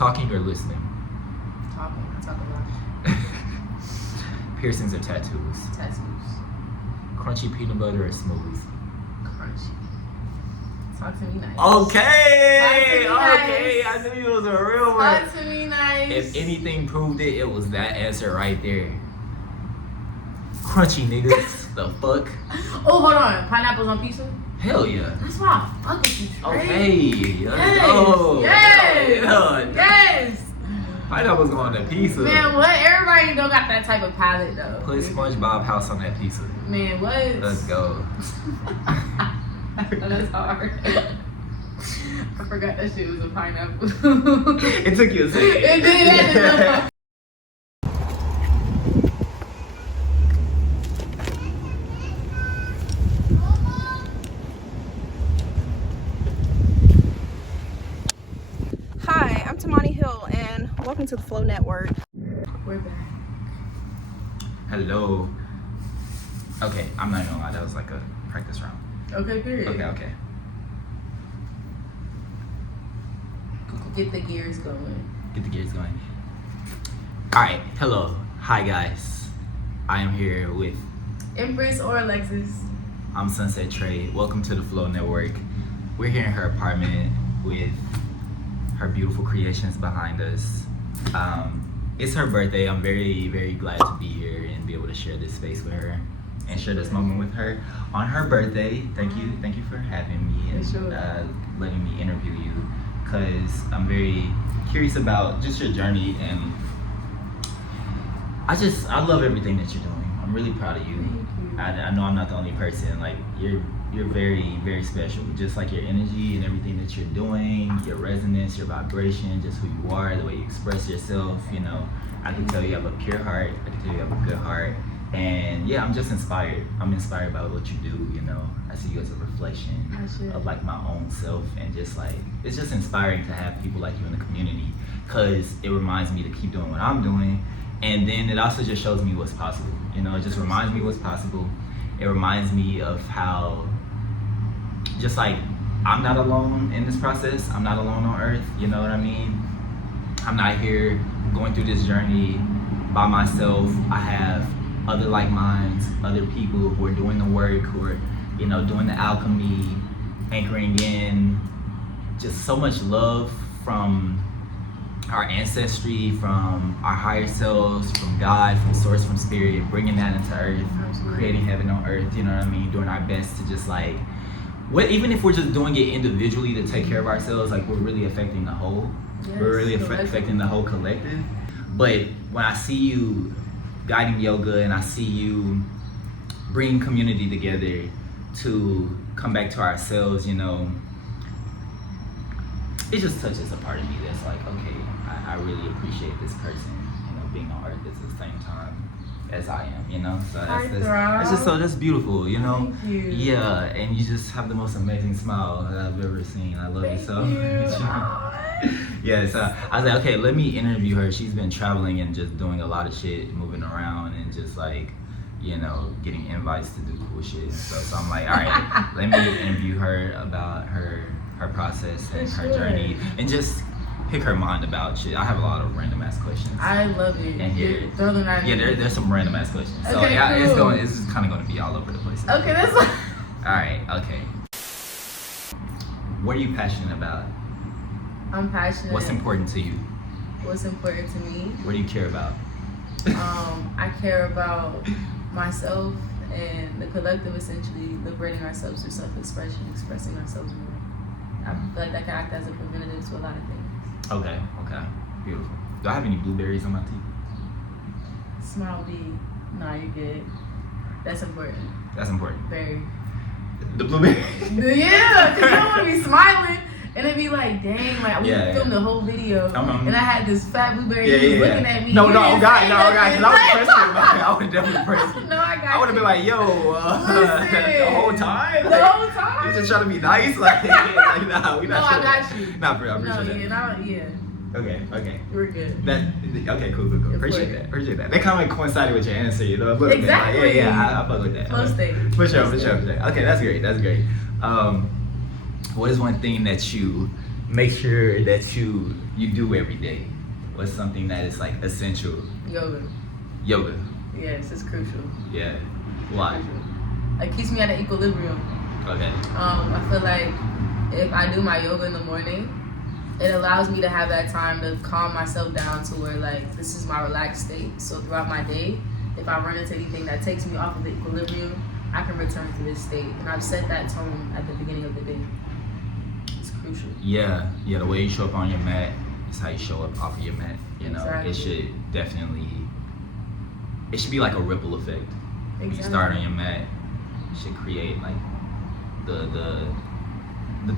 Talking or listening? Talking. I talk a lot. Piercings or tattoos? Tattoos. Crunchy peanut butter or smooth? Crunchy. Talk to me nice. Okay! Talk to me Okay! nice. I knew you was a real one. Talk to me nice. If anything proved it, it was that answer right there. Crunchy niggas. The fuck? Oh, hold on. Pineapples on pizza? Hell yeah. That's why I fuck with you, Trey. Okay. Yes. Oh, Yes. yeah. Yes. Pineapple's on that pizza. Man, what? Everybody don't got that type of palate, though. Put SpongeBob house on that pizza. Man, what? Let's go. That's hard. I forgot that shit was a pineapple. It took you a second. It did. Hi, I'm Tamani Hill, and welcome to the Flow Network. We're back. Hello. Okay, I'm not gonna lie, that was like a practice round. Okay, period. Okay. Get the gears going. Get the gears going. Alright, hello. Hi guys. I am here with Empress or Alexis. I'm Sunset Trei. Welcome to the Flow Network. We're here in her apartment with her beautiful creations behind us. It's her birthday. I'm very, very glad to be here and be able to share this space with her and share this moment with her on her birthday. Thank you for having me and letting me interview you, because I'm very curious about just your journey, and I love everything that you're doing. I'm really proud of you. I know I'm not the only person. Like you're very, very special. Just like your energy and everything that you're doing, your resonance, your vibration, just who you are, the way you express yourself. You know, I can tell you have a pure heart. I can tell you have a good heart. And yeah, I'm just inspired. I'm inspired by what you do. You know, I see you as a reflection of like my own self, and just like it's just inspiring to have people like you in the community, because it reminds me to keep doing what I'm doing. And then it also just shows me what's possible. You know, it just reminds me what's possible. It reminds me of how, just like, I'm not alone in this process. I'm not alone on earth, you know what I mean? I'm not here going through this journey by myself. I have other like minds, other people who are doing the work, who are, you know, doing the alchemy, anchoring in just so much love from our ancestry, from our higher selves, from God, from source, from spirit, bringing that into earth, creating heaven on earth, you know what I mean? Doing our best to just like, even if we're just doing it individually to take care of ourselves, like we're really affecting the whole. Yes, we're really affecting the whole collective. But when I see you guiding yoga and I see you bringing community together to come back to ourselves, you know, it just touches a part of me that's like, okay, I really appreciate this person, you know, being on earth at the same time as I am, you know. So that's beautiful, you know. Thank you. Yeah, and you just have the most amazing smile that I've ever seen. I love you so much. Yeah, so I was like, okay, let me interview her. She's been traveling and just doing a lot of shit, moving around and just like, you know, getting invites to do cool shit and stuff. So I'm like, all right, let me interview her about her process and her journey, and just pick her mind about shit. I have a lot of random ass questions. I love it. And here, throw them out. Yeah, there's some random ass questions. So okay, yeah, cool. it's just kind of going to be all over the place. Okay, that's fine. All right, okay. What are you passionate about? I'm passionate. What's important to you? What's important to me? What do you care about? I care about myself and the collective, essentially liberating ourselves through self-expression, expressing ourselves more. I feel like that can act as a preventative to a lot of things. Okay, beautiful. Do I have any blueberries on my teeth? Smile B. No, you're good. That's important. That's important. Very. The blueberries? Yeah, because you don't want to be smiling and then be like, dang, like we filmed the whole video and I had this fat blueberry looking at me. No, God, because I was pressed about it. I would have definitely pressed you. No, I got I would have been like, yo, the whole time? The whole time? You just trying to be nice? Like, nah, we not. No, I got you. Nah, bro, I appreciate that. Okay. We're good. Okay, cool. Appreciate that. That kind of like coincided with your answer, you know? Exactly. Like, I fuck with that. Flow state. For sure. Okay, that's great. What is one thing that you make sure that you do every day? What's something that is like essential? Yoga. Yoga. Yes, it's crucial. Yeah. Why? It keeps me at an equilibrium. Okay. I feel like if I do my yoga in the morning, it allows me to have that time to calm myself down to where like this is my relaxed state. So throughout my day, if I run into anything that takes me off of the equilibrium, I can return to this state. And I've set that tone at the beginning of the day. It's crucial. Yeah, the way you show up on your mat is how you show up off of your mat. You know, Exactly. it should definitely, it should be like a ripple effect. When you Exactly. start on your mat, it should create like the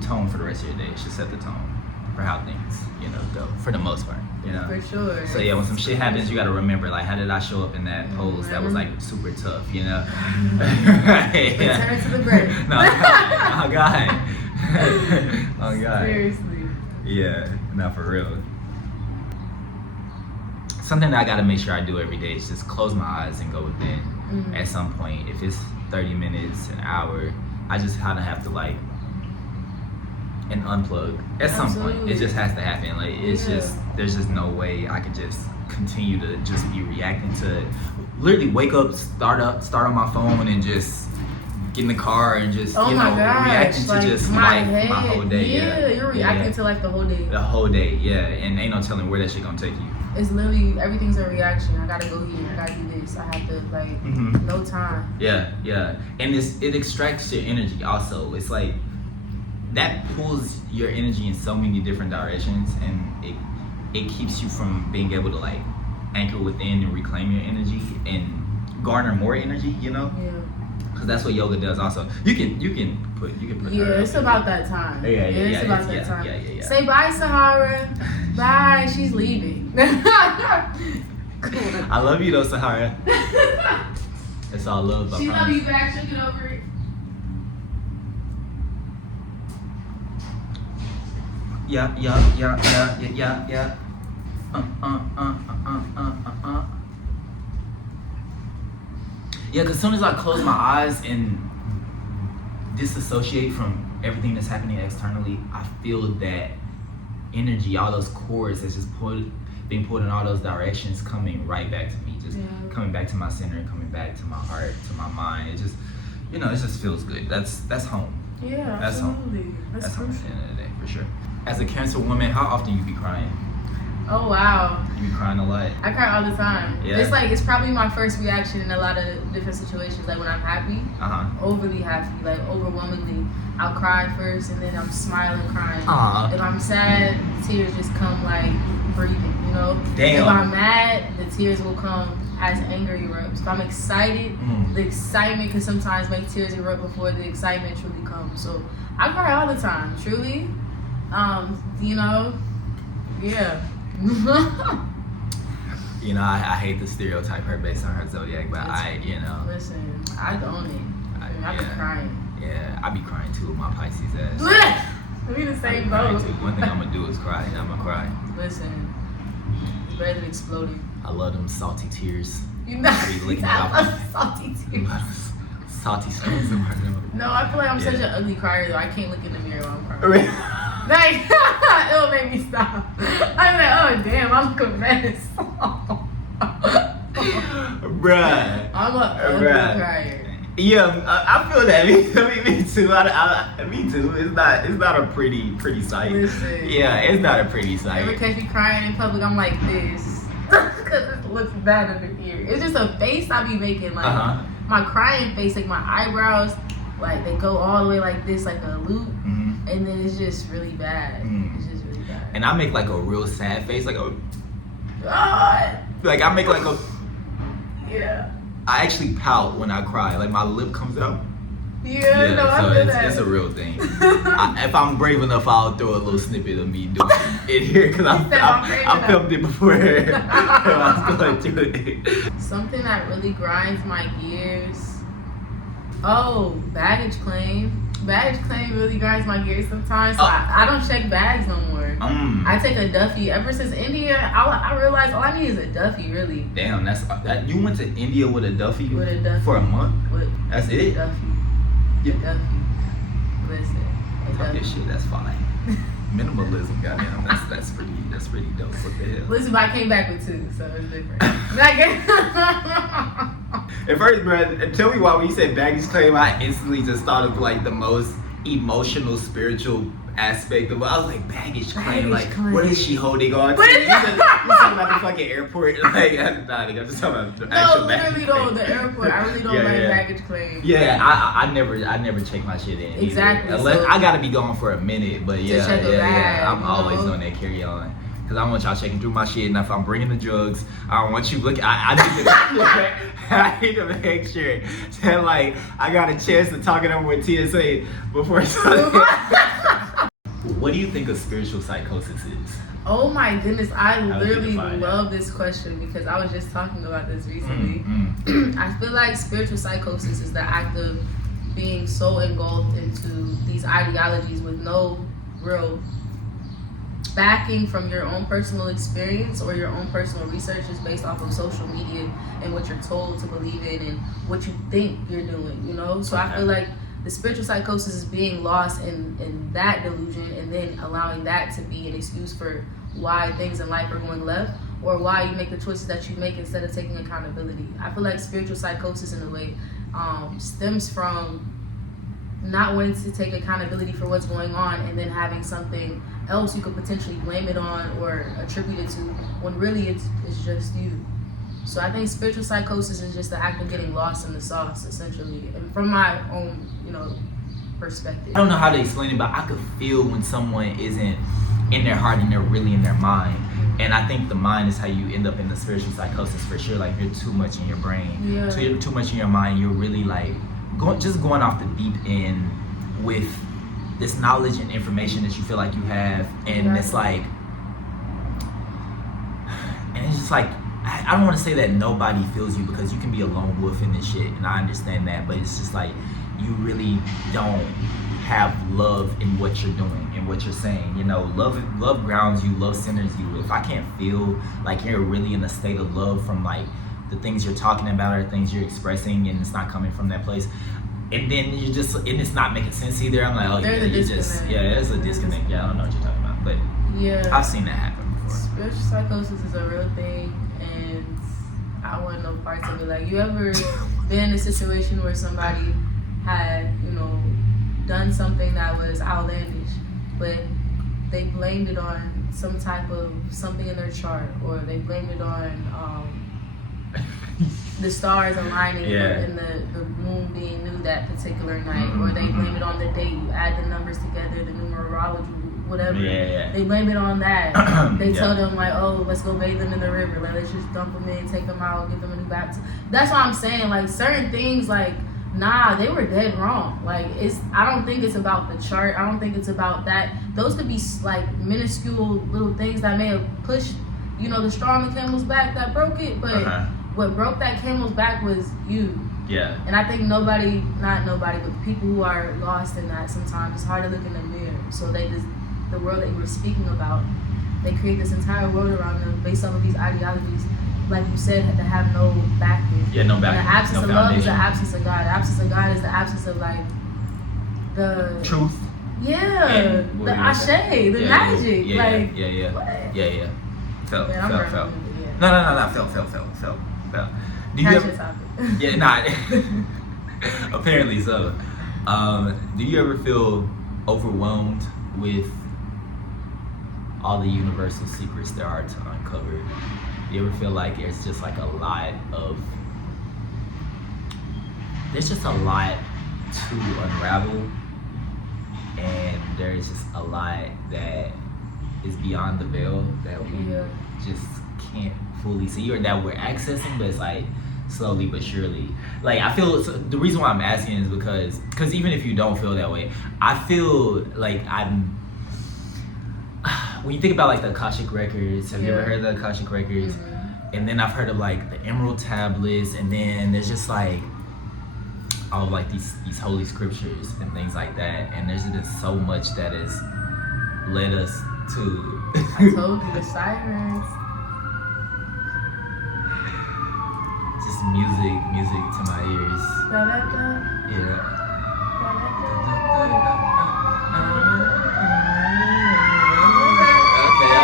tone for the rest of your day. It should set the tone for how things, go for the most part, For sure. So yeah, when some shit happens, you gotta remember like, how did I show up in that pose that was like super tough, Return to the break. No, oh God. Oh God. Seriously. Yeah, not for real. Something that I gotta make sure I do every day is just close my eyes and go within. Mhm. At some point, if it's 30 minutes, an hour, I just kind of have to like, and unplug. At some point, Absolutely. it just has to happen. Like it's Yeah. just, there's just no way I could just continue to just be reacting to, literally wake up, start on my phone and just get in the car and just, Oh my gosh. reacting to Like just my life, head. my whole day. Yeah, you're reacting to like the whole day. The whole day, yeah, and ain't no telling where that shit gonna take you. It's literally everything's a reaction. I gotta go here. I gotta do this. I have to like Mhm. no time. Yeah, and it extracts your energy also. It's like that pulls your energy in so many different directions, and it keeps you from being able to like anchor within and reclaim your energy and garner more energy. Yeah. Because that's what yoga does. Also, you can put Yeah, her it's up. about that time. Yeah, It's about that yeah, time. yeah. Say bye, Sahara. Bye. She's leaving. Cool. I love you though, Sahara. It's all love. I She love promise. you back. She'll get over it. Yeah. Yeah, because as soon as I close my eyes and disassociate from everything that's happening externally, I feel that energy, all those cords that's just being pulled in all those directions, coming right back to me, just coming back to my center, coming back to my heart, to my mind. It just, it just feels good. That's home. Yeah, That's home. absolutely. That's home crucial. at the end of the day, for sure. As a Cancer woman, how often you be crying? Oh wow. You be crying a lot? I cry all the time. Yeah. It's probably my first reaction in a lot of different situations. Like when I'm happy, overly happy, like overwhelmingly, I'll cry first and then I'm smiling, crying. Aw. If I'm sad, tears just come like breathing, Damn. If I'm mad, the tears will come as anger erupts. If I'm excited, the excitement can sometimes make tears erupt before the excitement truly comes. So I cry all the time, truly. Yeah. I hate to stereotype her based on her zodiac, but Listen, I own it. I be crying. Yeah, I be crying too with my Pisces ass. We the I same be crying boat. too. One thing I'm gonna do is cry. I'm gonna cry. Listen, it's better than exploding. I love them salty tears. You know, I be licking it I off. love salty tears. Salty stones in my nose. No, I feel like I'm such an Yeah. ugly crier though. I can't look in the mirror while I'm crying. Like, it'll make me stop. I'm like, oh damn, I'm a mess. Bruh. I'm a ugly crier. Yeah, I feel that. Me too. Me too. It's not a pretty sight. Listen. Yeah, it's not a pretty Ever sight. catch me crying in public? I'm like this. Because it looks bad under here. It's just a face I be making. Like, my crying face, like my eyebrows, like they go all the way like this, like a loop. Mhm. And then it's just really bad. Mhm. It's just really bad. And I make like a real sad face, like a God. I make like a. Yeah. I actually pout when I cry. Like my lip comes out. Yeah, no, I so feel that. it's a real thing. If I'm brave enough, I'll throw a little snippet of me doing it here because I filmed it before I was going through it. Something that really grinds my gears. Oh, baggage claim. Baggage claim really grinds my gears sometimes. So I don't check bags no more. I take a Duffy. Ever since India, I realized all I need is a Duffy, really. Damn, that you went to India with a Duffy, With a Duffy. for a month? With That's a it? Duffy. Yeah. Duffy. Listen. A Talk Duffy. this shit, that's fine. Minimalism, goddamn. That's pretty dope. What the hell? Listen, but I came back with 2, so it's different. At first, bro, tell me why when you said baggage claim, I instantly just thought of like the most emotional, spiritual aspect of it. I was like, baggage claim, what is she holding on to? You talking about the fucking airport? Like, I'm just talking about the actual literally though, the airport. I really don't like baggage claim. Yeah, I never check my shit in. Exactly. Unless so I gotta be gone for a minute, but bag, I'm always on that carry on. Cause I don't want y'all checking through my shit, and if I'm bringing the drugs, I don't want you looking. I need to make sure that like I got a chance to talk it over with TSA before. What do you think a spiritual psychosis is? Oh my goodness, I literally love this question because I was just talking about this recently. I feel like spiritual psychosis is the act of being so engulfed into these ideologies with no real backing from your own personal experience or your own personal research. Is based off of social media and what you're told to believe in and what you think you're doing, you know? So I feel like the spiritual psychosis is being lost in that delusion and then allowing that to be an excuse for why things in life are going left or why you make the choices that you make instead of taking accountability. I feel like spiritual psychosis in a way stems from not wanting to take accountability for what's going on and then having something else you could potentially blame it on or attribute it to when really it's just you. So I think spiritual psychosis is just the act of getting lost in the sauce, essentially, and from my own, perspective. I don't know how to explain it, but I could feel when someone isn't in their heart and they're really in their mind. And I think the mind is how you end up in the spiritual psychosis for sure. Like you're too much in your brain, too much in your mind. You're really like going off the deep end with this knowledge and information that you feel like you have, and it's like, and it's just like. I don't want to say that nobody feels you because you can be a lone wolf in this shit, and I understand that, but it's just like you really don't have love in what you're doing and what you're saying. Love grounds you, love centers you. If I can't feel like you're really in a state of love from like the things you're talking about or things you're expressing, and it's not coming from that place, and then and it's not making sense either. I'm like, oh yeah, there's a disconnect. Yeah, I don't know what you're talking about, but I've seen that happen before. Spiritual psychosis is a real thing. And I want no parts of it. Like, you ever been in a situation where somebody had, done something that was outlandish, but they blamed it on some type of something in their chart, or they blamed it on the stars aligning and the moon being new that particular night, or they blame it on the date. You add the numbers together, the numerology, whatever. They blame it on that. They tell them like, oh, let's go bathe them in the river. Like, let's just dump them in, take them out, give them a new baptism. That's why I'm saying, like, certain things, like, nah, they were dead wrong. Like, I don't think it's about the chart. I don't think it's about that. Those could be like minuscule little things that may have pushed, the straw on the camel's back that broke it. But what broke that camel's back was you. Yeah. And I think not nobody, but people who are lost in that sometimes, it's hard to look in the mirror. So the world that you were speaking about, they create this entire world around them based off of these ideologies, like you said, that have no backing. Yeah, no backing. And the absence of love is the absence of God. The absence of God is the absence of like the truth. Yeah, the ashe, the magic. Felt. No. Felt. Do you ever? Yeah, not. Apparently so. Do you ever feel overwhelmed with all the universal secrets there are to uncover? Do you ever feel like there's just like a lot to unravel, and there's just a lot that is beyond the veil that we just can't fully see, or that we're accessing, but it's like slowly but surely. Like, I feel the reason why I'm asking is because even if you don't feel that way, I feel like when you think about like the Akashic records, have you ever heard of the Akashic records? And then I've heard of like the Emerald tablets, and then there's just like all of like these holy scriptures and things like that, and there's just so much that has led us to I told you, the sirens. Just music to my ears.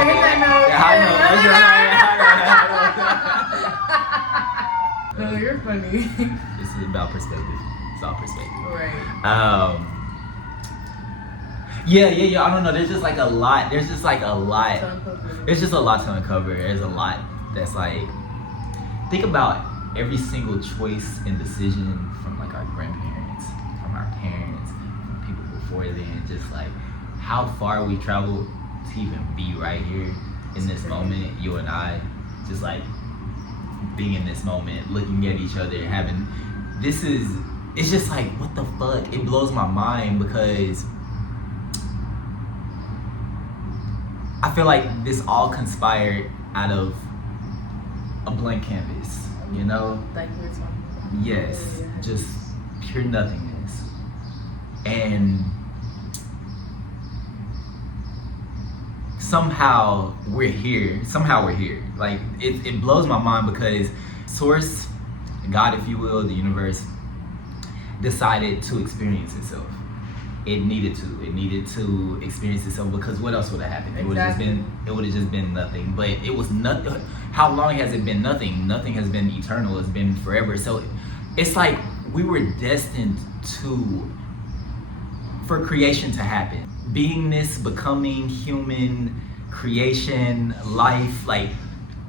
hit that note. Yeah, No, you're funny. This is about perspective. It's all perspective. Right. Yeah. I don't know. There's just like a lot. There's just a lot to uncover. There's a lot that's like, think about every single choice and decision from like our grandparents, from our parents, from people before then, just like how far we traveled to even be right here in this moment, you and I, just like being in this moment, looking at each other, it's just like, what the fuck? It blows my mind because I feel like this all conspired out of a blank canvas, you know? Like we're talking about. Yes, Yeah. just pure nothingness. And somehow we're here. Like, it blows my mind because Source, God, if you will, the universe, decided to experience itself. It needed to experience itself because what else would have happened? It would have just been nothing. But it was nothing. How long has it been nothing? Nothing has been eternal. It's been forever. So it's like we were destined for creation to happen. Beingness, becoming, human, creation, life, like,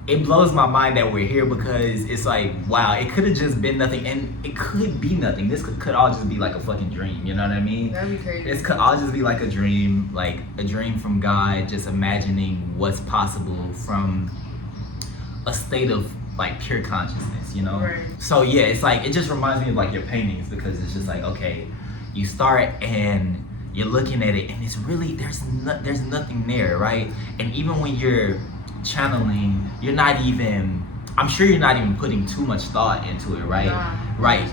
it blows my mind that we're here because it's like, wow, it could have just been nothing, and it could be nothing. This could all just be like a fucking dream, you know what I mean? That'd be crazy. It could all just be like a dream from God, just imagining what's possible from a state of like pure consciousness, you know? Right. So yeah, it's like, it just reminds me of like your paintings because it's just like, okay, you start and you're looking at it and it's really, there's nothing there, right? And even when you're channeling, I'm sure you're not even putting too much thought into it, right? Nah, right.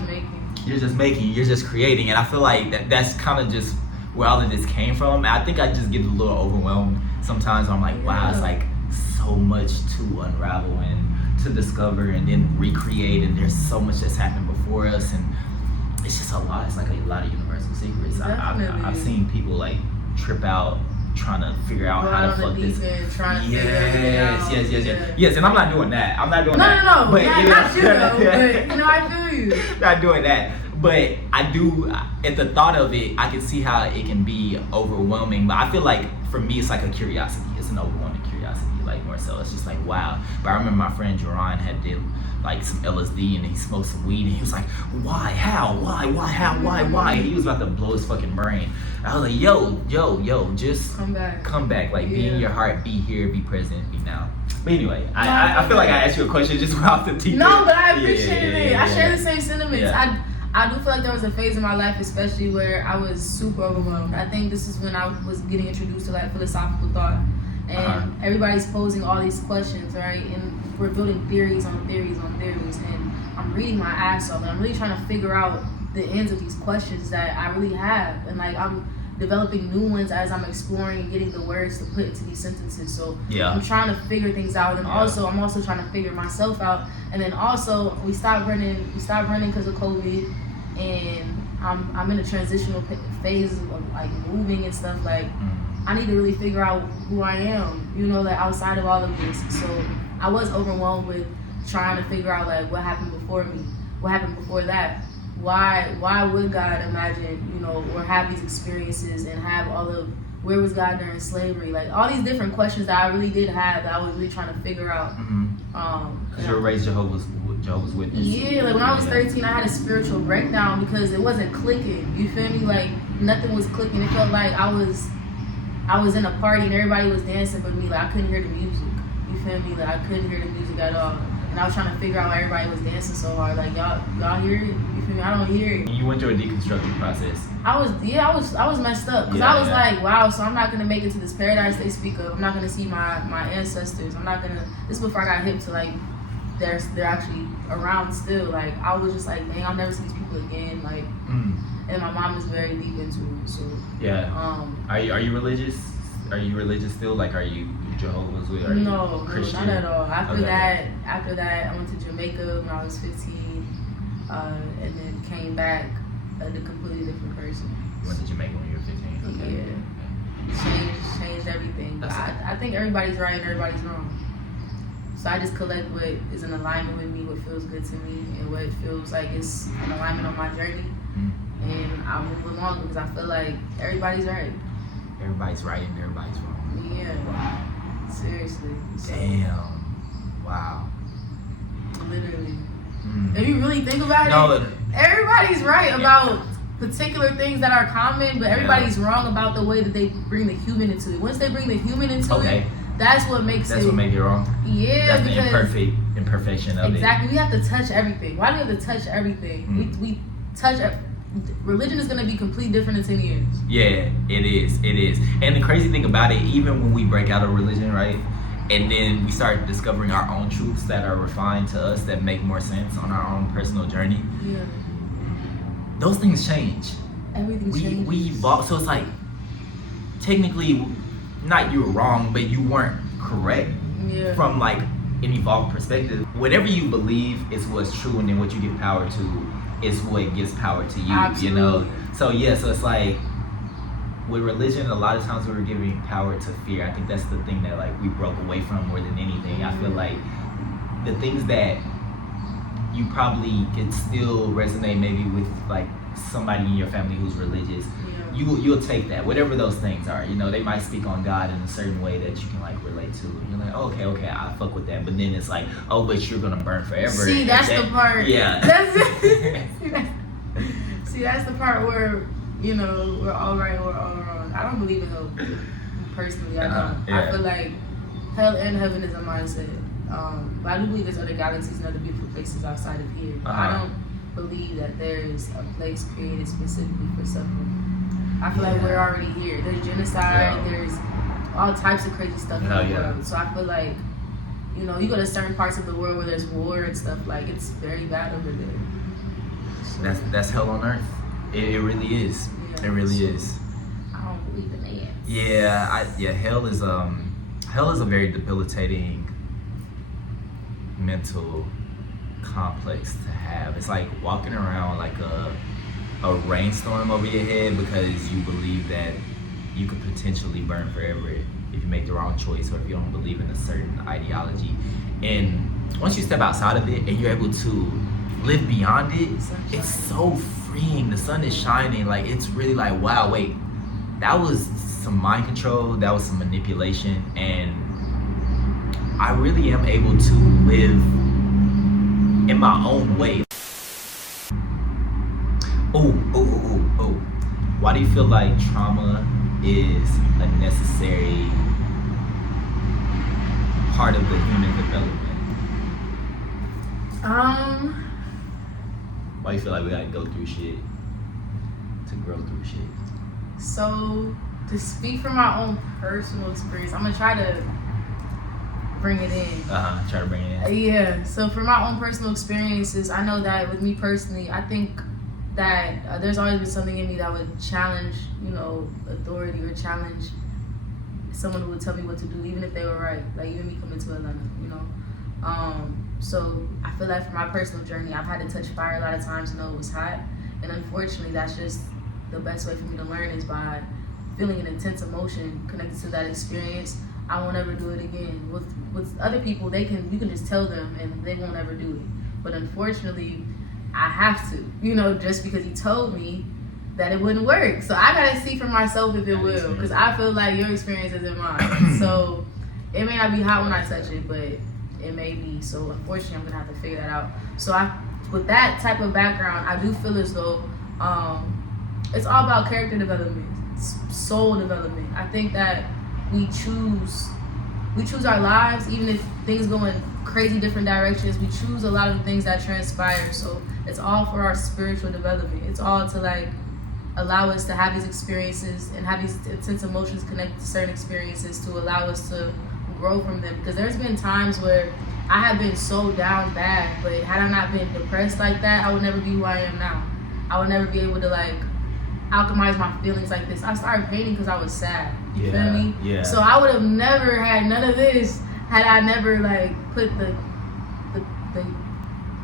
You're just making. You're just creating. And I feel like that's kind of just where all of this came from. I think I just get a little overwhelmed sometimes. I'm like, wow, it's like so much to unravel and to discover and then recreate, and there's so much that's happened before us, and it's just a lot. It's like a lot of universal secrets. I've seen people like trip out trying to figure out how to fuck this. Yes, and I'm not doing that. No. But, Not you though, but you know, I feel you. Not doing that. But I do, at the thought of it, I can see how it can be overwhelming. But I feel like for me, it's like a curiosity. It's an overwhelming curiosity, like more so. It's just like, wow. But I remember my friend Jerron did like some LSD and he smoked some weed and he was like, why, how, why, why? He was about to blow his fucking brain. I was like, yo, just come back. Like, be in your heart, be here, be present, be now. But anyway, I feel like I asked you a question just off the teeth. No, but I appreciated it. Yeah. I share the same sentiments. Yeah. I do feel like there was a phase in my life, especially where I was super overwhelmed. I think this is when I was getting introduced to like philosophical thought. And everybody's posing all these questions, right? And we're building theories on theories on theories. And I'm reading my ass off and I'm really trying to figure out the ends of these questions that I really have. And like, I'm developing new ones as I'm exploring and getting the words to put into these sentences. So I'm trying to figure things out. And also, I'm also trying to figure myself out. And then also, we stopped running because of COVID. And I'm in a transitional phase of like moving and stuff. Like, I need to really figure out who I am, you know, like outside of all of this. So I was overwhelmed with trying to figure out like what happened before me, what happened before that. Why would God imagine, you know, or have these experiences and have all of, where was God during slavery? Like all these different questions that I really did have that I was really trying to figure out. Because you were raised Jehovah's Witness. Yeah, like when I was 13, I had a spiritual breakdown because it wasn't clicking. You feel me? Like nothing was clicking. It felt like I was in a party and everybody was dancing but me. Like I couldn't hear the music. You feel me? Like I couldn't hear the music at all. And I was trying to figure out why everybody was dancing so hard. Like y'all hear it? You feel me? I don't hear it. You went through a deconstructing process. I was messed up because I was like, wow, so I'm not gonna make it to this paradise they speak of. I'm not gonna see my ancestors. I'm not gonna. This is before I got hip to like they're actually around still. Like I was just like, dang, I'll never see these people again. Like, and my mom is very deep into it. So are you religious? Are you religious still? Like, are you Jehovah's Witness? No, not at all. After that, I went to Jamaica when I was 15, and then came back a completely different person. You went to Jamaica when you were 15? Okay. Yeah. changed everything. But I think everybody's right and everybody's wrong. So I just collect what is in alignment with me, what feels good to me, and what feels like it's in alignment on my journey. And I move along because I feel like everybody's right. Everybody's right and everybody's wrong. Yeah. Wow. Seriously. So, Damn. Wow. literally. If you really think about it, everybody's right about particular things that are common, but everybody's wrong about the way that they bring the human into it. Once they bring the human into it, that's what makes That's what makes it wrong. Yeah, that's because the imperfection of it. Exactly. We have to touch everything. Why do we have to touch everything? We touch. Religion is going to be completely different in 10 years. Yeah, it is. It is. And the crazy thing about it, even when we break out of religion, right, and then we start discovering our own truths that are refined to us, that make more sense on our own personal journey. Yeah. Those things change. Everything changes. We evolve. So it's like, technically, not you were wrong, but you weren't correct. Yeah. From like an evolved perspective. Whatever you believe is what's true, and then what you give power to is what gives power to you. Absolutely. You know. So yeah. So it's like with religion, a lot of times we were giving power to fear. I think that's the thing that like we broke away from more than anything. I feel like the things that you probably could still resonate maybe with like somebody in your family who's religious. You'll take that, whatever those things are. You know, they might speak on God in a certain way that you can like relate to. You're like, okay, I fuck with that. But then it's like, oh, but you're gonna burn forever. See, that's the part. Yeah. See, that's the part where, you know, we're all right, we're all wrong. I don't believe in hell. Personally, I don't. Yeah. I feel like hell and heaven is a mindset. But I do believe there's other galaxies and other beautiful places outside of here. I don't believe that there is a place created specifically for suffering. I feel like we're already here. There's genocide, there's all types of crazy stuff in the world. So I feel like, you know, you go to certain parts of the world where there's war and stuff, like it's very bad over there. So, that's hell on earth. It really is. Yeah, it really is. I don't believe in that. Yeah, hell is a very debilitating mental complex to have. It's like walking around like a rainstorm over your head because you believe that you could potentially burn forever if you make the wrong choice or if you don't believe in a certain ideology. And once you step outside of it and you're able to live beyond it, it's so freeing. The sun is shining. Like, it's really like, wow, wait, that was some mind control, that was some manipulation, and I really am able to live in my own way. Oh. Why do you feel like trauma is a necessary part of the human development? Why do you feel like we gotta go through shit to grow through shit? So, to speak from my own personal experience, I'm gonna try to bring it in. Try to bring it in. Yeah, so for my own personal experiences, I know that with me personally, I think that there's always been something in me that would challenge, you know, authority or challenge someone who would tell me what to do, even if they were right. Like, even me coming to Atlanta, you know. So I feel like for my personal journey, I've had to touch fire a lot of times to know it was hot. And unfortunately, that's just the best way for me to learn is by feeling an intense emotion connected to that experience. I won't ever do it again. With other people, you can just tell them and they won't ever do it. But unfortunately, I have to, you know, just because he told me that it wouldn't work. So I gotta see for myself if it will, because I feel like your experience isn't mine. So it may not be hot when I touch it, but it may be. So unfortunately, I'm gonna have to figure that out. So with that type of background, I do feel as though it's all about character development, soul development. I think that we choose our lives, even if things go in crazy different directions. We choose a lot of things that transpire. So it's all for our spiritual development. It's all to like allow us to have these experiences and have these intense emotions connected to certain experiences to allow us to grow from them. Because there's been times where I have been so down bad, but had I not been depressed like that, I would never be who I am now. I would never be able to like alchemize my feelings like this. I started painting because I was sad. You feel me? Yeah. So I would have never had none of this had I never like put the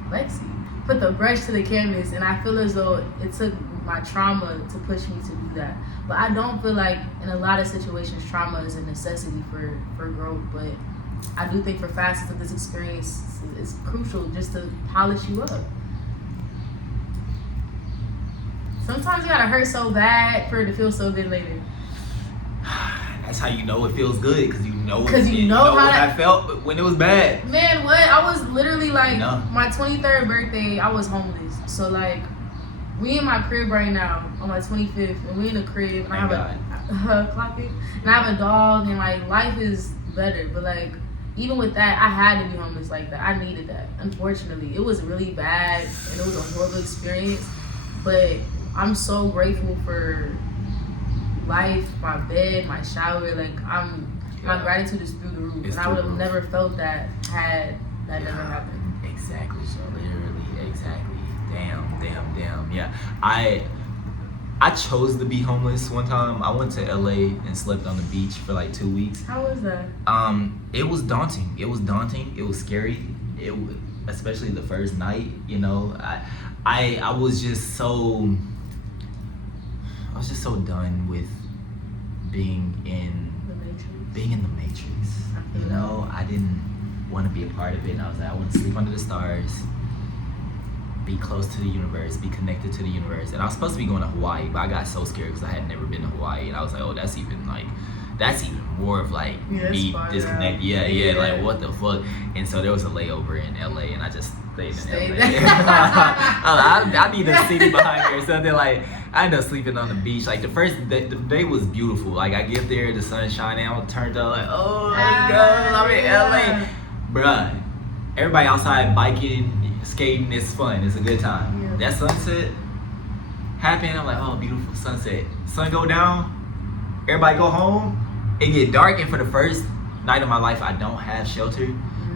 Lexi. put the brush to the canvas, and I feel as though it took my trauma to push me to do that. But I don't feel like in a lot of situations trauma is a necessity for growth. But I do think for facets of this experience, it's crucial just to polish you up. Sometimes you gotta hurt so bad for it to feel so good later. That's how you know it feels good, because you know how what I felt when it was bad. Man, what? I was literally like, No. my 23rd birthday, I was homeless. So like, we in my crib right now on my 25th, and we in the crib, and I have clock it, and I have a dog, and like life is better. But like, even with that, I had to be homeless like that. I needed that. Unfortunately, it was really bad, and it was a horrible experience. But I'm so grateful for life, my bed, my shower. Like my gratitude is through the roof, and I would have never felt that had that never happened. Exactly. So literally, exactly. Damn. Yeah, I chose to be homeless one time. I went to LA and slept on the beach for like 2 weeks. How was that? It was daunting. It was scary. Especially the first night. You know, I was just so done with being in the matrix. You know, I didn't want to be a part of it, and I was like, I want to sleep under the stars, be close to the universe, be connected to the universe. And I was supposed to be going to Hawaii, but I got so scared because I had never been to Hawaii, and I was like, oh, that's even more of like me disconnected. Yeah, like what the fuck. And so there was a layover in LA, and I just stayed in LA. I need a city behind me or something. Like, I ended up sleeping on the beach. Like the day was beautiful. Like I get there, the sun's shining, I'm turned up like, oh my god, I'm in LA. Bruh, everybody outside biking, skating, it's fun, it's a good time. Yeah. That sunset happened, I'm like, oh, beautiful sunset. Sun go down, everybody go home, it get dark, and for the first night of my life, I don't have shelter.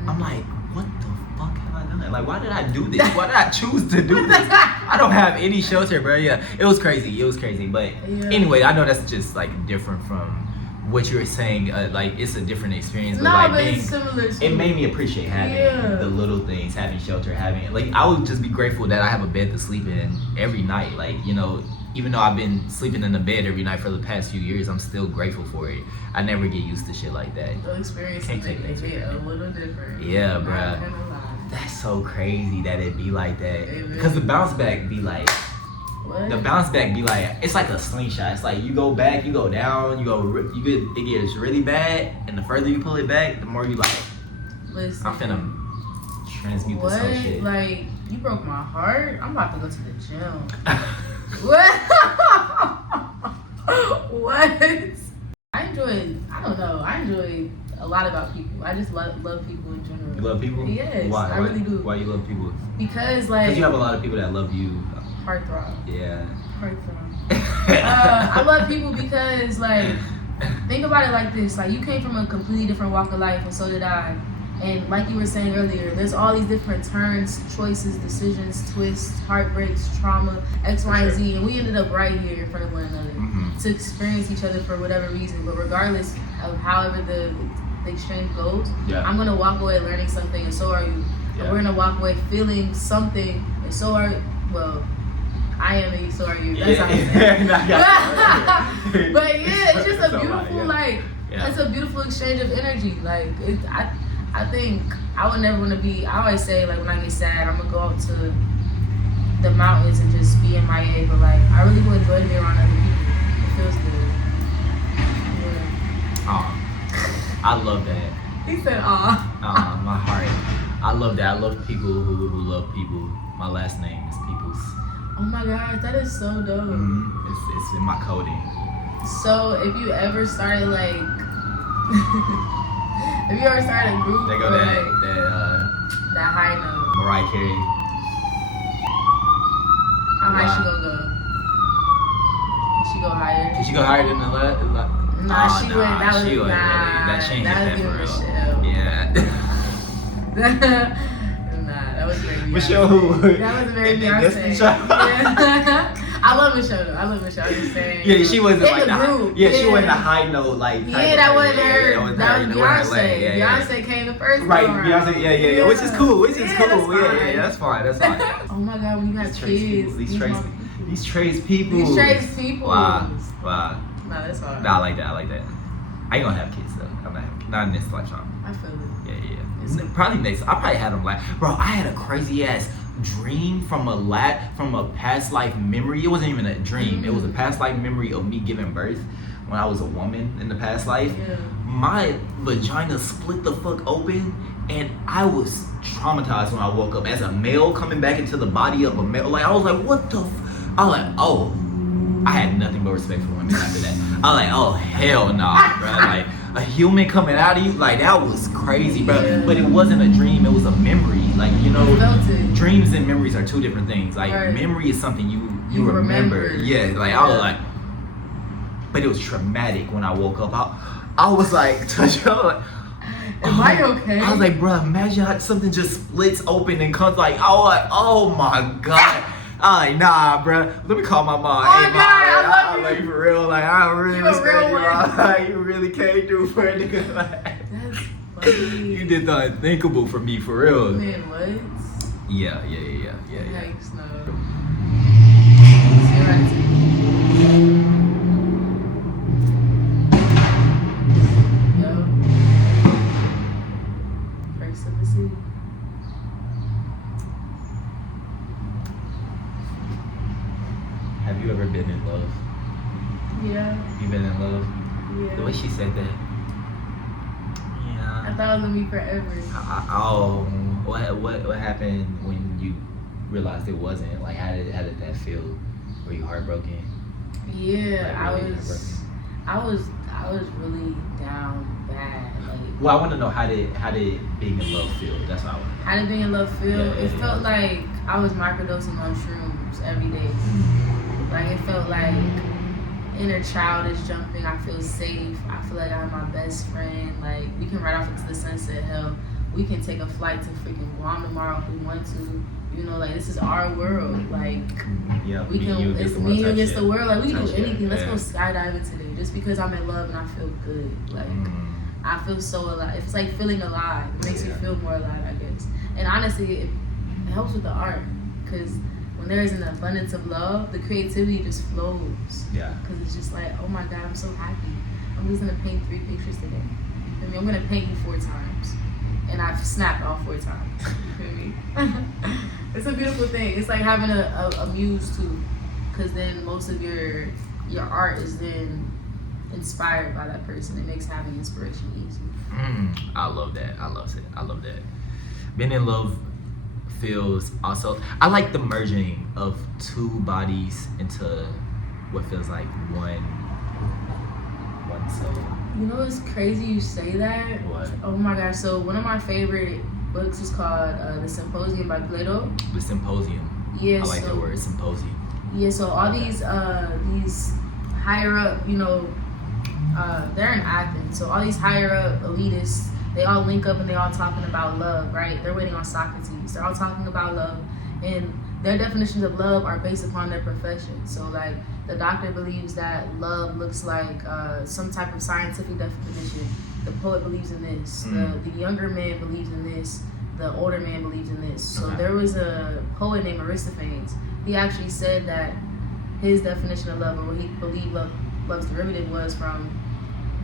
I'm like, what the fuck have I done? Like, why did I do this? Why did I choose to do this? I don't have any shelter, bro. Yeah, it was crazy. But anyway, I know that's just like different from what you were saying. Like, it's a different experience. But it's similar. It made me appreciate having the little things, having shelter, like, I would just be grateful that I have a bed to sleep in every night. Like, you know, even though I've been sleeping in the bed every night for the past few years, I'm still grateful for it. I never get used to shit like that. The experience make it a little different. Yeah, bruh. That's so crazy that it be like that. Because the bounce back be like, it's like a slingshot. It's like you go back, you go down, it gets really bad, and the further you pull it back, the more you like, listen, I'm finna transmute this whole shit. Like, you broke my heart. I'm about to go to the gym. What? What? I enjoy a lot about people. I just love people in general. You love people? Yes, Why? I really do. Why you love people? Because like, you have a lot of people that love you. Heartthrob. Yeah. Heartthrob. I love people because like, think about it like this. Like, you came from a completely different walk of life, and so did I. And like you were saying earlier, there's all these different turns, choices, decisions, twists, heartbreaks, trauma, X, Y, and Z, and we ended up right here in front of one another to experience each other for whatever reason. But regardless of however the exchange goes, I'm gonna walk away learning something, and so are you. And we're gonna walk away feeling something, and so are I am, and so are you. That's how But yeah, it's just a beautiful it's a beautiful exchange of energy. Like, I think I would never want to be. I always say, like, when I get sad, I'm gonna go out to the mountains and just be in my head. But like, I really do enjoy to be around other people. It feels good. Yeah. Aw, I love that. He said, "Aw." My heart. I love that. I love people who love people. My last name is Peoples. Oh my God, that is so dope. It's in my coding. So if you ever started like. If you ever started a group, they go that high note. Mariah Carey. How high she gonna go? Can she go higher? Can she go higher than the last? Nah, she went. That was really. That changed that for real. Michelle. Yeah. Nah, that was very Michelle who? That was very Beyonce. Yeah. I love Michelle though. I love Michelle. I'm just saying. Yeah, she wasn't in like the group. Yeah, she wasn't a high note like. Yeah, that wasn't her. That was That was Beyonce. Yeah. Beyonce came the first Right, time. Beyonce. Yeah. Which is cool. Which is Yeah, cool. that's fine. That's fine. Oh my God, when you have kids, These Trey's people. These Trey's people. Wow. No, that's hard. Nah, I like that. I ain't gonna have kids though. I'm not having kids. Not in this lifetime. I feel it. Yeah. Probably next. I probably had them like, bro. I had a crazy ass dream from a past life memory. It wasn't even a dream. It was a past life memory of me giving birth when I was a woman in the past life. Yeah. My vagina split the fuck open, and I was traumatized when I woke up as a male coming back into the body of a male. Like I was like, what the? I was like, oh. I had nothing but respect for women after that. I was like, oh hell nah, bro. Like a human coming out of you, like that was crazy, bro. Yeah. But it wasn't a dream, it was a memory. Like, you know, Felt it. dreams and memories are two different things. Like Right. memory is something you remember. Yeah, like I was like, but it was traumatic when I woke up. I was like, Am I okay? I was like, bro, imagine how something just splits open and comes like, oh my God. I'm like, nah, bro. Let me call my mom. Oh, Hey, God, I love like, for real, like, I really You a respect real you. one. Like, you really came through for a nigga. Like, That's funny. you did the unthinkable for me, for real. Man, what? Yeah. Yikes, no. 0 out of 10. Yo. First of the city. Have you ever been in love? Yeah. You been in love? Yeah. The way she said that. I Yeah. thought it was gonna be forever. What happened when you realized it wasn't? Like, how did that feel? Were you heartbroken? Yeah, Like, really I was really down bad. Like, Well, I want to know how did being in love feel? That's what I want. how did being in love feel? Yeah, It yeah. felt like I was microdosing on shrooms every day. Like it felt like inner child is jumping. I feel safe. I feel like I'm my best friend. Like we can ride off into the sunset. Hell, we can take a flight to freaking Guam tomorrow if we want to. You know, like this is our world. Like Yeah, we can. It's me you against the world. Like we can do Touch it, anything. Let's yeah. go skydiving today. Just because I'm in love and I feel good. Like. I feel so alive. It's like feeling alive. It makes me feel more alive, I guess. And honestly, it helps with the art. Because when there is an abundance of love, the creativity just flows. Yeah. Because it's just like, oh my God, I'm so happy. I'm just going to paint 3 pictures today. You feel me? I'm going to paint you 4 times. And I've snapped all 4 times. You feel me? It's a beautiful thing. It's like having a muse too. Because then most of your art is then inspired by that person. It makes having inspiration easy. I love that. I love that. Being in love feels also. I like the merging of 2 bodies into what feels like one soul. You know it's crazy you say that? What? Oh my gosh. So one of my favorite books is called The Symposium by Plato. The symposium. Yeah, I like so, the word symposium. Yeah, so all these higher up, they're in Athens. So all these higher up elitists, they all link up and they all talking about love, right? They're waiting on Socrates. They're all talking about love. And their definitions of love are based upon their profession. So like the doctor believes that love looks like some type of scientific definition. The poet believes in this. The younger man believes in this. The older man believes in this. So there was a poet named Aristophanes. He actually said that his definition of love, or what he believed love's derivative was from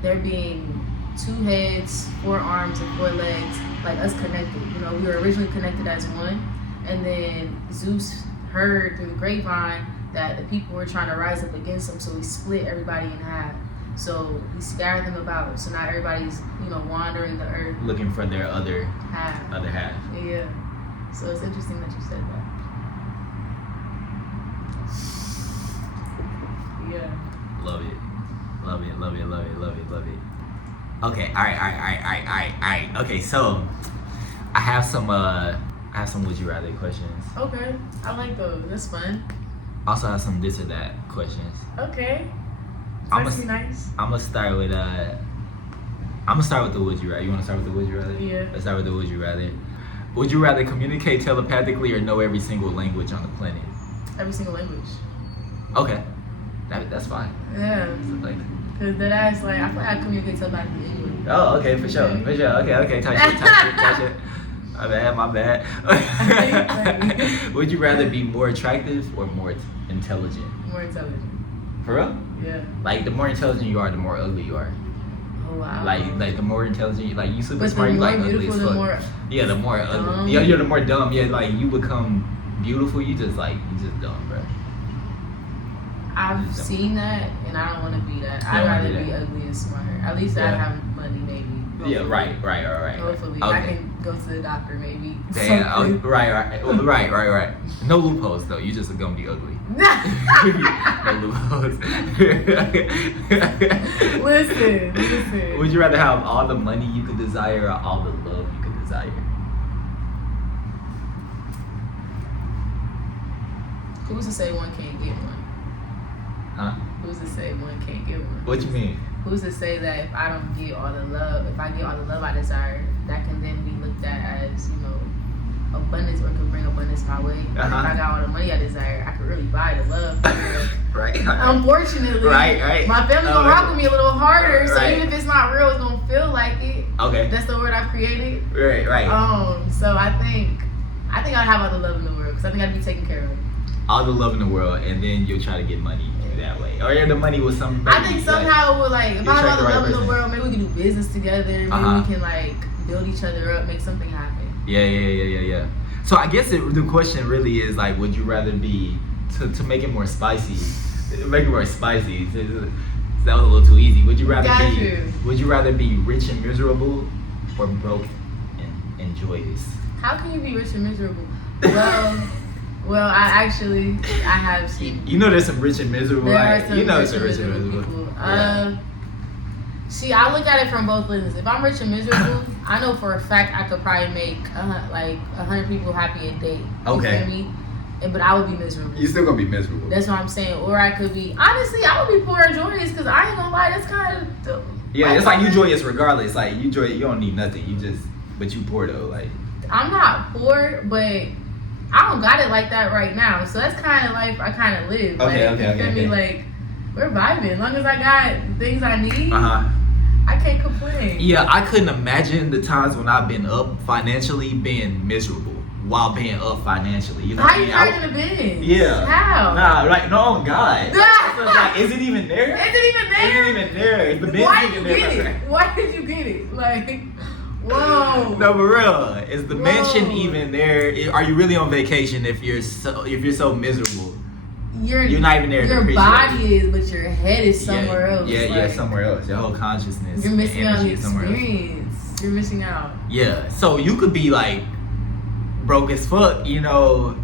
there being 2 heads, 4 arms, and 4 legs, like us connected. You know, we were originally connected as one, and then Zeus heard through the grapevine that the people were trying to rise up against him, so he split everybody in half. So he scattered them about. So now everybody's, wandering the earth. Looking for their other half. Yeah. So it's interesting that you said that. Yeah. Love it. Okay, all right. Okay, so I have some would you rather questions. Okay, I like those. That's fun. Also have some this or that questions. Okay. I'm That's nice. gonna start with the would you rather. You wanna start with the would you rather? Yeah. Let's start with the would you rather. Would you rather communicate telepathically or know every single language on the planet? Every single language. Okay, that's fine. Yeah. So, like, Cause that ass, like, I feel like I communicate telepathy anyway. oh, okay, for sure. Okay, touch it. My bad. Would you rather be more attractive or more intelligent? More intelligent. For real? Yeah. Like, the more intelligent you are, the more ugly you are. Oh wow. Like the more intelligent, you super but smart, the you more like ugly beautiful, as the fuck. more Yeah, the more dumb. ugly. Yeah, you're the more dumb. Yeah, like you become beautiful. You just dumb, bro. I've seen that, and I don't want to be that. I'd rather be ugly and smart. At least I'd have money, maybe. Hopefully. Yeah, right. Hopefully, Okay. I can go to the doctor, maybe. Damn. Right. No loopholes though. You just gonna be ugly. No loopholes. Listen. Would you rather have all the money you could desire or all the love you could desire? Who's to say one can't get one? Huh? Who's to say one can't get one? What you mean? Who's to say that if I don't get all the love, if I get all the love I desire, that can then be looked at as, abundance or could bring abundance my way? If I got all the money I desire, I could really buy the love. Right. Unfortunately, right. my family gonna rock with me a little harder, so Right. even if it's not real, it's gonna feel like it. Okay. That's the word I've created. Right. So I think I'd have all the love in the world, because I think I'd be taken care of. All the love in the world, and then you'll try to get money that way, or the money with some. I think somehow it would, if I have all the love in the person. world, maybe we can do business together. Maybe we can build each other up, make something happen. Yeah. So I guess the question really is would you rather be to make it more spicy? Make it more spicy. That was a little too easy. Would you rather Would you rather be rich and miserable, or broke and enjoy this? How can you be rich and miserable? Well, I have seen. There's some rich and miserable. There are some rich and miserable people. Yeah. See, I look at it from both lenses. If I'm rich and miserable, I know for a fact I could probably make 100 people happy a day. Okay. You feel me? But I would be miserable. You're still gonna be miserable. That's what I'm saying. Or I could be, honestly, I would be poor and joyous, because I ain't gonna lie, that's kind of. Yeah, it's you joyous regardless. You don't need nothing. But you poor though. I'm not poor, but I don't got it like that right now. So that's kind of life I kind of live. Okay. You feel me? We're vibing. As long as I got things I need, I can't complain. Yeah, I couldn't imagine the times when I've been up financially being miserable while being up financially. How you trying to be? Yeah. How? Nah, no, God. Is it even there? Is it even there? Is the Why did you get it? Why did you get it? Whoa. No, for real. Is the mansion even there? Are you really on vacation if you're so miserable? You're not even there. Your body is, but your head is somewhere else. Yeah, somewhere else. Your whole consciousness. You're missing out on the experience. You're missing out. Yeah. So you could be broke as fuck. I don't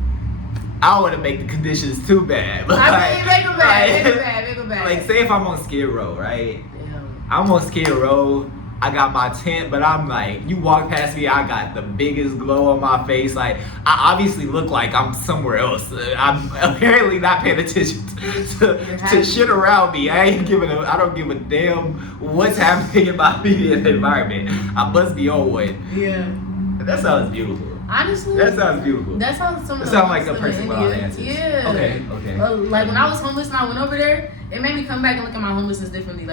want to make the conditions too bad. But make them bad. Say if I'm on Skid Row, right? Damn. I'm on Skid Row. I got my tent, but I'm you walk past me, I got the biggest glow on my face. I obviously look like I'm somewhere else. I'm apparently not paying attention to shit around me. I don't give a damn what's happening in my immediate environment. I must be on one. Yeah. That sounds beautiful. Honestly, that sounds beautiful. That's how some. That sounds like a person with all the answers. Yeah. Okay. When I was homeless and I went over there, it made me come back and look at my homelessness differently.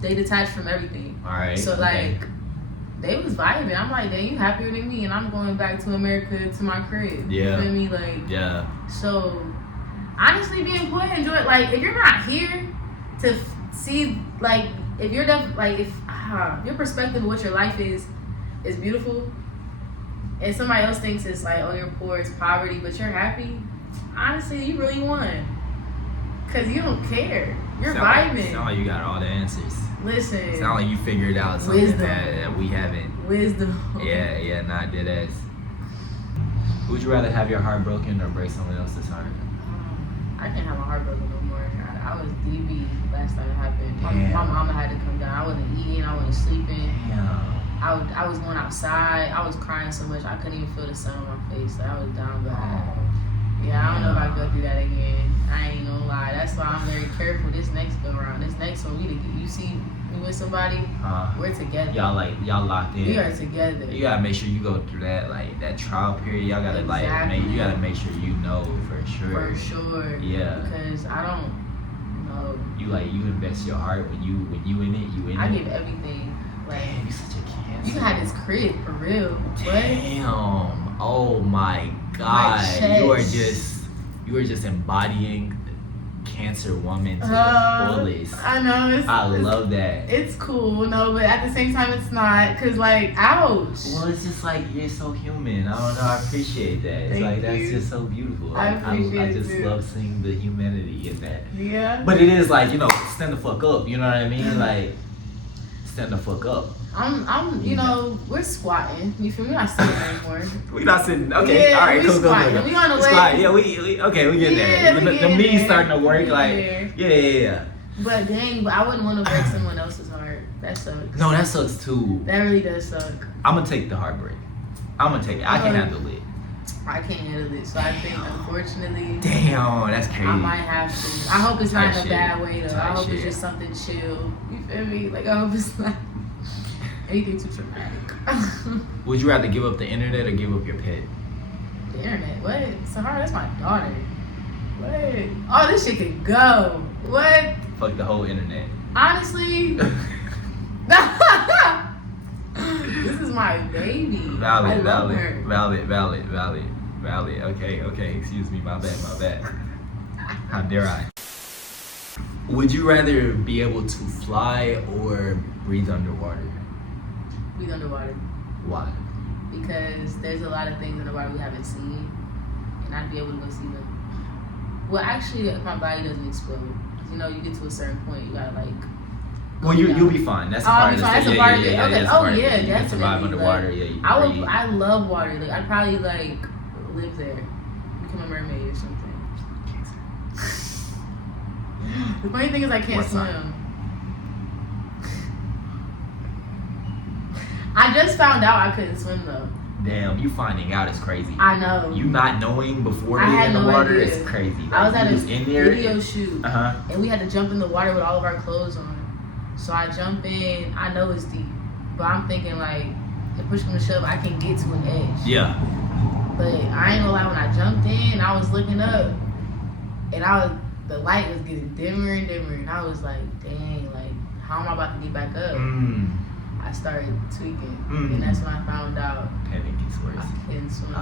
They detached from everything. All right. So they was vibing. I'm like, dang, you happier than me, and I'm going back to America to my crib. Yeah. You feel me? Yeah. So honestly, being poor, enjoy it. If you're not here to see, if you're if your perspective of what your life is beautiful. And somebody else thinks it's oh, you're poor, it's poverty, but you're happy. Honestly, you really won. Because you don't care. You're vibing. Sound like you got all the answers. Listen. Sound like you figured out something that we haven't. Wisdom. Yeah, not dead ass. Would you rather have your heart broken or break someone else's heart? I can't have my heart broken no more. I was DB last time it happened. My mama had to come down. I wasn't eating, I wasn't sleeping. Damn. I was going outside. I was crying so much I couldn't even feel the sun on my face. I was down bad. Yeah, I don't know if I go through that again. I ain't gonna lie. That's why I'm very careful this next go around. This next one, you see You with somebody, we're together. Y'all locked in. We are together. You gotta make sure you go through that trial period. Y'all gotta you gotta make sure you know for sure. For sure. Yeah. Because I don't know. You invest your heart when you in it. I give everything. Like, damn, you such a cancer. You had this crib for real. Damn. Oh my God. You are just embodying Cancer woman to the fullest. I know. I love that. It's cool, no, but at the same time, it's not. Cause like, ouch. Well, it's just like you're so human. I don't know. I appreciate that. It's Thank that's you. just so beautiful. I appreciate I just it. love seeing the humanity in that. Yeah. But it is like, stand the fuck up. You know what I mean? Like, stand the fuck up. We're squatting. You feel me? We're not sitting anymore. We not sitting. Okay, yeah, all right, cool. We on the way. Yeah, we get there. The me's starting to work. Yeah. But dang, I wouldn't want to break someone else's heart. That sucks. No, that sucks too. That really does suck. I'm gonna take the heartbreak. I'm gonna take it. I can handle it. I can't handle it, so I think unfortunately. Damn, that's crazy. I might have to. I hope it's not in a bad way though. I hope shit. it's just something chill. You feel me? Like I hope it's not anything too traumatic. Would you rather give up the internet or give up your pet? The internet? What? Sahara, that's my daughter. What? Oh, this shit could go. What? Fuck the whole internet. Honestly. This is my baby. Valid. Okay. Excuse me. My bad. How dare I? Would you rather be able to fly or breathe underwater? Breathe underwater. Why? Because there's a lot of things underwater we haven't seen, and I'd be able to go see them. Well, actually, if my body doesn't explode, you get to a certain point, you gotta like. Well, you'll be fine. That's a part of it. That's a part of it. Okay. Oh yeah, definitely. You can survive underwater. Like, Yeah, you can breathe. I love water. Like I'd probably like live there, become a mermaid or something. The funny thing is I can't swim. I just found out I couldn't swim though. Damn, you finding out is crazy. I know. You not knowing before I being had in the no water idea. is crazy. Like, I was at a in there. video shoot, and we had to jump in the water with all of our clothes on. So I jump in. I know it's deep, but I'm thinking like, if push comes to shove, I can get to an edge. Yeah. But I ain't gonna lie, when I jumped in, I was looking up, and the light was getting dimmer and dimmer, and I was like, dang, like, how am I about to get back up? I started tweaking, and that's when I found out Panic is worse. I couldn't swim.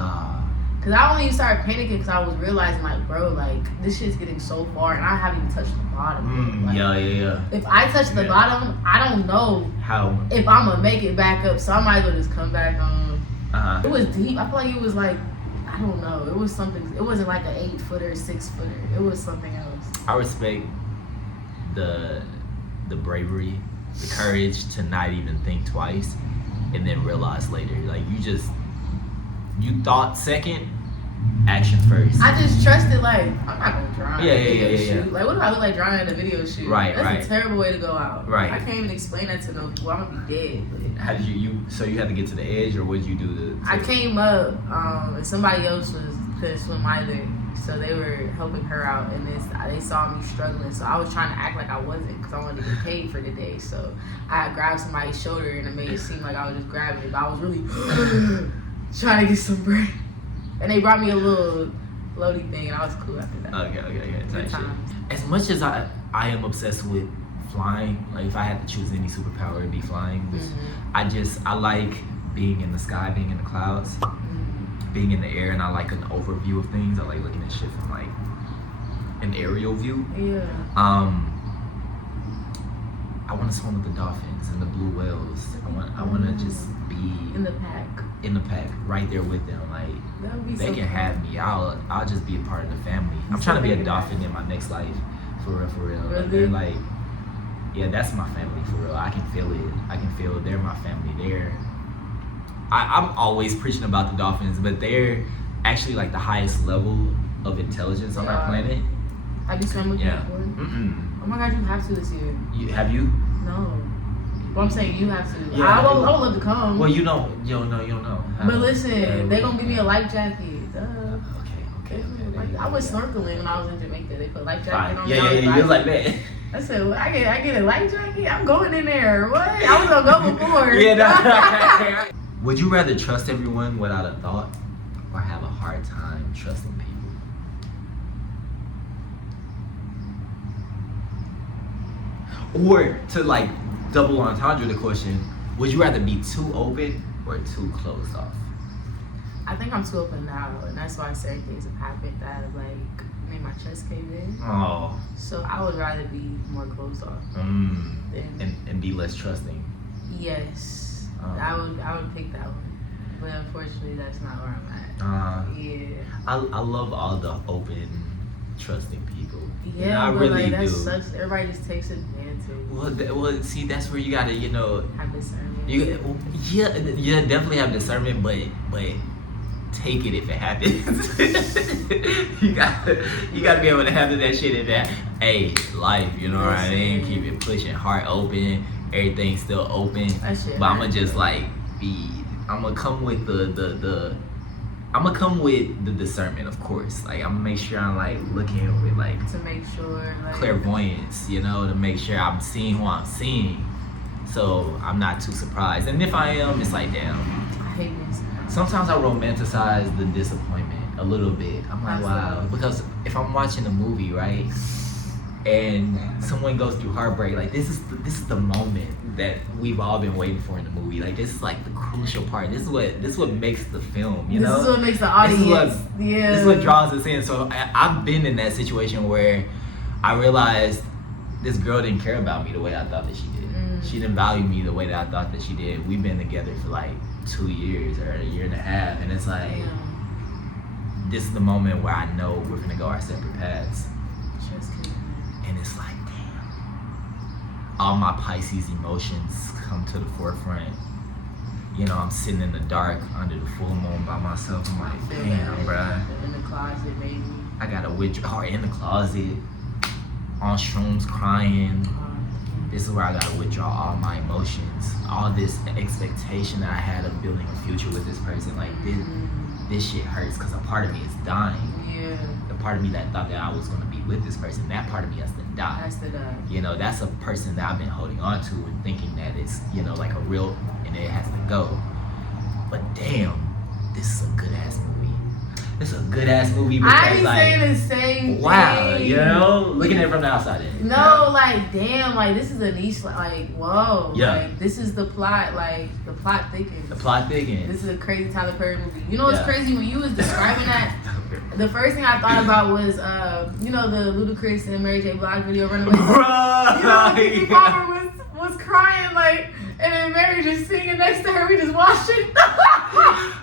Cause I only started panicking because I was realizing like, bro, like this shit's getting so far, and I haven't even touched the bottom. Like, yeah. If I touch the bottom, I don't know how if I'm gonna make it back up. So I might as well just come back on. It was deep. I feel like it was like, I don't know. It was something. It wasn't like an 8-footer, 6-footer. It was something else. I respect the bravery, the courage to not even think twice, and then realize later. Like you thought second, action first. I just trusted like I'm not gonna drown. Yeah. Like what if I look like drowning at a video shoot? Right. That's a terrible way to go out. Right. I can't even explain that to them. Well, I'm gonna be dead. But how did so you had to get to the edge, or what did you do I came up, and somebody else couldn't swim either, so they were helping her out, and they saw me struggling, so I was trying to act like I wasn't, because I wanted to get paid for the day, so I grabbed somebody's shoulder, and it made it seem like I was just grabbing it, but I was really trying to get some breath, and they brought me a little floaty thing, and I was cool after that. Okay. Good times. As much as I am obsessed with flying, like if I had to choose any superpower, it'd be flying. I like being in the sky, being in the clouds, being in the air, and I like an overview of things. I like looking at shit from like an aerial view. Yeah. I want to swim with the dolphins and the blue whales. I want to just be in the pack, right there with them. Like that would be they so can fun. have me. I'll just be a part of the family. I'm trying to be a dolphin in my next life, for real. Really? Like, they're like, yeah, that's my family for real. I can feel it. They're my family. I'm always preaching about the dolphins, but they're actually like the highest level of intelligence on our planet. Have you swum with them before? Oh my god, you have to this year. Have you? No. Well, I'm saying you have to. Yeah, I would love to come. Well, you don't know. But listen, they're gonna give me a life jacket. Okay. I was snorkeling when I was in Jamaica. They put life jacket on me. Yeah, you was like that. I said, well, I get a life jacket. I'm going in there. What? I was gonna go before. Yeah. No. Would you rather trust everyone without a thought, or have a hard time trusting people? Or to like double entendre the question, would you rather be too open or too closed off? I think I'm too open now, and that's why certain things have happened that have like made my chest cave in. Oh. So I would rather be more closed off. And be less trusting. Yes. I would pick that one. But unfortunately that's not where I'm at. Yeah. I love all the open, trusting people. Yeah, and I but really like that do. sucks. Everybody just takes advantage. Well, see, that's where you gotta, Have discernment. Yeah, definitely have discernment, but take it if it happens. you gotta be able to handle that shit in that. Hey, life, you know what I mean? Keep it pushing, heart open, everything's still open. But I'ma just like I'ma come with I'ma come with the discernment, of course. Like I'ma make sure I'm like looking with like to make sure like clairvoyance, to make sure I'm seeing who I'm seeing. So I'm not too surprised. And if I am, it's like damn. I hate this. Sometimes I romanticize the disappointment a little bit. I'm like, wow, because if I'm watching a movie, right, and someone goes through heartbreak, like this is the moment that we've all been waiting for in the movie. Like this is like the crucial part. This is what makes the film. This is what makes the audience. This is what draws us in. So I've been in that situation where I realized this girl didn't care about me the way I thought that she did. She didn't value me the way that I thought that she did. We've been together for like 2 years or a year and a half, and it's like this is the moment where I know we're gonna go our separate paths. And it's like, damn, all my Pisces emotions come to the forefront. I'm sitting in the dark under the full moon by myself. I'm like, damn, bruh. In the closet, maybe. I gotta withdraw in the closet, on shrooms, crying. This is where I gotta withdraw all my emotions, all this expectation that I had of building a future with this person. Like this shit hurts because a part of me is dying. Yeah. The part of me that thought that I was gonna be with this person, that part of me has to die. That's a person that I've been holding on to and thinking that it's, like a real, and it has to go. But damn, this is a good ass movie. It's a good ass movie because I be saying the same thing. Wow, looking at it from the outside in. No, like damn, like this is a niche, like whoa. Yeah. Like this is the plot, like the plot thickens. The plot thickens. This is a crazy Tyler Perry movie. You know what's crazy? When you was describing that, the first thing I thought about was the Ludacris and Mary J. Blige video Runaway. Right. Papa was crying like, and then Mary just singing next to her. We just watched it.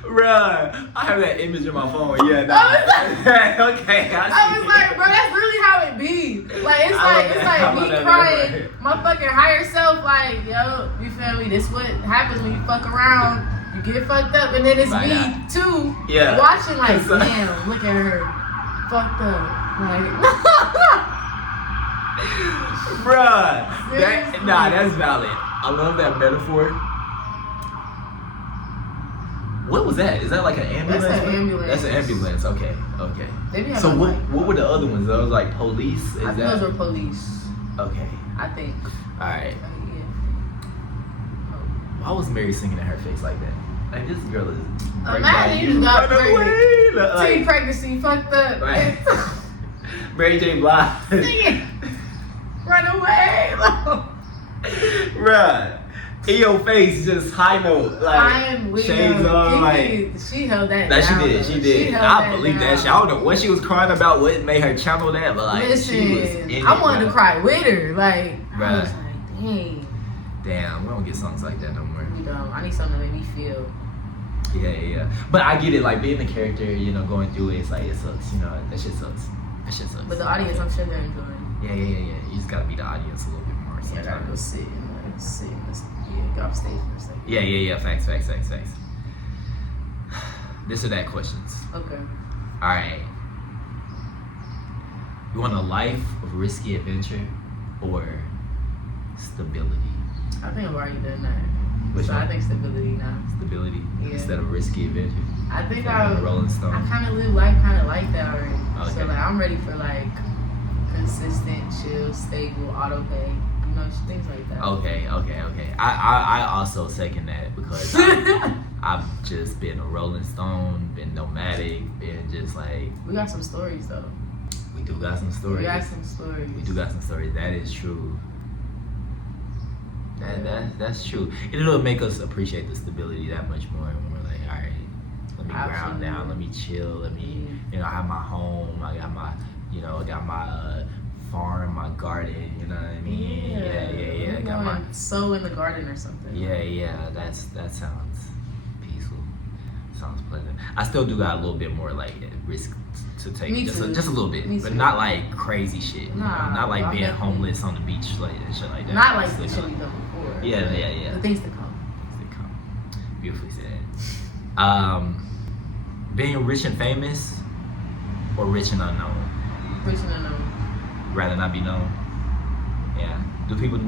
Bruh, I have that image in my phone. Yeah, okay. I was like, bro, that's really how it be. Like, it's like me crying, my fucking higher self, like, yo, you feel me? This what happens when you fuck around. You get fucked up, and then it's me too, watching like, damn, look at her, fucked up, like, bruh, that's valid. I love that metaphor. What was that? Is that like an ambulance? That's an ambulance. That's an ambulance. Okay. So what were the other ones? Those like police? I think those were police. Okay. I think. All right. Why was Mary singing in her face like that? Like this girl is. Imagine you just got pregnant. Teen pregnancy, fucked up. Right. Mary J. Blige. Singing. Run away. Bruh. In your face, just high note, like I am with shades on, like she held that. That down, she did. I believe that shit. I don't know what she was crying about, what made her channel that, but like she was in I wanted to cry with her, like bruh. I was like, damn, we don't get songs like that no more. We don't. I need something to make me feel. Yeah. But I get it, like being the character, going through it, it's like it sucks, that shit sucks. But the audience, I'm sure they're enjoying. Yeah. You just gotta be the audience a little bit more. Yeah, I gotta go sit in this. Go off stage for a second. Yeah. Facts. This or that questions. Okay. Alright. You want a life of risky adventure or stability? I think I've already done that. Which so one? I think stability now. Stability instead of risky adventure. I think Rolling Stone. I kind of live life kind of like that already. Okay. So like I'm ready for like consistent, chill, stable, auto pay. You know, things like that. Okay. I also second that because I've just been a Rolling Stone, been nomadic, been just like. We got some stories though. We do got some stories. We got some stories. We do got some stories. That is true. That's true. It'll make us appreciate the stability that much more when we're like, all right, let me ground down, let me chill, let me, I have my home, I got my, farm, my garden, you know what I mean? Yeah. I got my sow in the garden or something. Yeah. That sounds peaceful. Sounds pleasant. I still do got a little bit more like risk to take. Me just too. A little bit, Me but too. not like crazy shit. Nah, not like being definitely. homeless on the beach like and shit like that. Not like Still the shit got- we done before. Yeah. The things to come. They come. Beautifully said. Being rich and famous or rich and unknown? Rich and unknown. Rather not be known. Yeah. Do people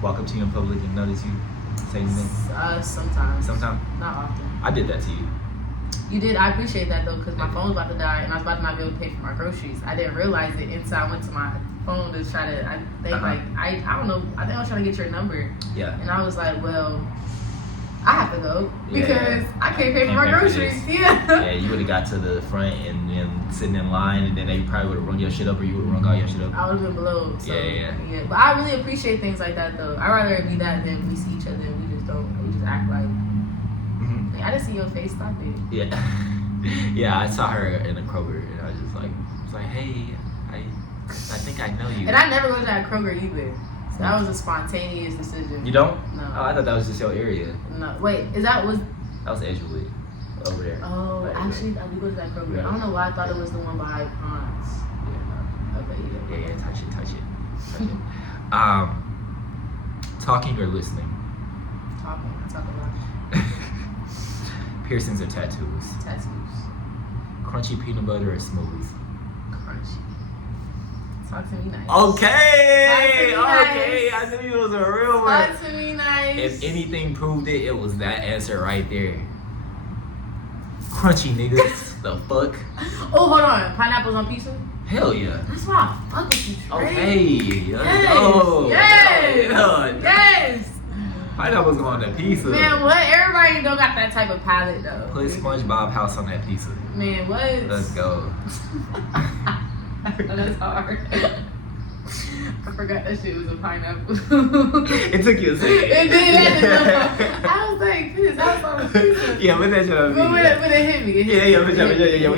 walk up to you in public and notice you? Say anything? Sometimes. Sometimes? Not often. I did that to you. You did. I appreciate that though, because my phone was about to die and I was about to not be able to pay for my groceries. I didn't realize it until I went to my phone to try to. I think Uh-huh. I don't know. I think I was trying to get your number, Yeah. and I was like, well, I have to go Yeah. because I can't pay for Can't my pay for groceries. this. Yeah. Yeah, you would have got to the front and then sitting in line, and then they probably would have rung your shit up, or you would have rung all your shit up. I would have been below. So, Yeah. But I really appreciate things like that though. I'd rather it be that than we see each other and we just don't. We just act like. Mm-hmm. Hey, I didn't see your face. Stop it. Yeah. Yeah, I saw her in the Kroger, and I was just like, hey, I think I know you. And I never go to that Kroger either. So that was a spontaneous decision. You don't? No. Oh, I thought that was just your area. No. Wait, that was? That was Edgewood, over there. Oh, Right, actually, I do go to that Kroger. Yeah. I don't know why I thought it was the one by Ponds. Yeah, Okay, yeah, touch it. Talking or listening? Talking. I talk a lot. Piercings or tattoos? Tattoos. Crunchy peanut butter or smooth? Crunchy. Talk to me nice. Okay, Nice. I knew you was a real one. Talk to me nice. If anything proved it, it was that answer right there. Crunchy niggas, the fuck? Oh, hold on. Pineapples on pizza? Hell yeah. That's why I fuck with you, Trey. Okay, let's go. Yes. Yeah. Yes. Pineapple's going to pizza. Man, what? Everybody don't got that type of palate though. Put SpongeBob house on that pizza. Man, what? Let's go. That's hard. I forgot that shit was a pineapple. It took you a second. It did. I was like, this house on a pizza. Yeah, put that shit on But pizza. it hit me. It hit Yeah, me.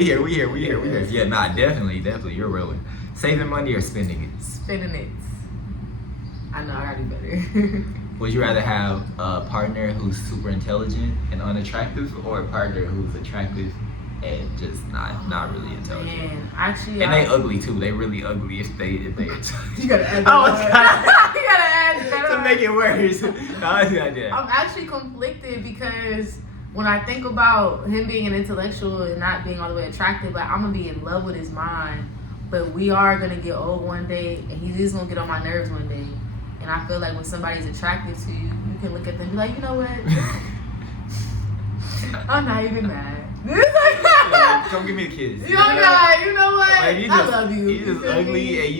we here. Yeah, nah, definitely, you're a real one. Saving money or spending it? Spinning it. I know, I gotta do better. Would you rather have a partner who's super intelligent and unattractive, or a partner who's attractive and just not really intelligent? Man, actually, And they ugly too. They really ugly if they. You gotta add Oh, that. You gotta add that. to make it worse. No, that's a good idea. I'm actually conflicted because when I think about him being an intellectual and not being all the way attractive, like I'm gonna be in love with his mind, but we are gonna get old one day, and he's just gonna get on my nerves one day. And I feel like when somebody's attractive to you, you can look at them and be like, you know what? I'm not even mad. Yeah, come give me a kiss. You know what? Like, I love you. You just feel me? ugly and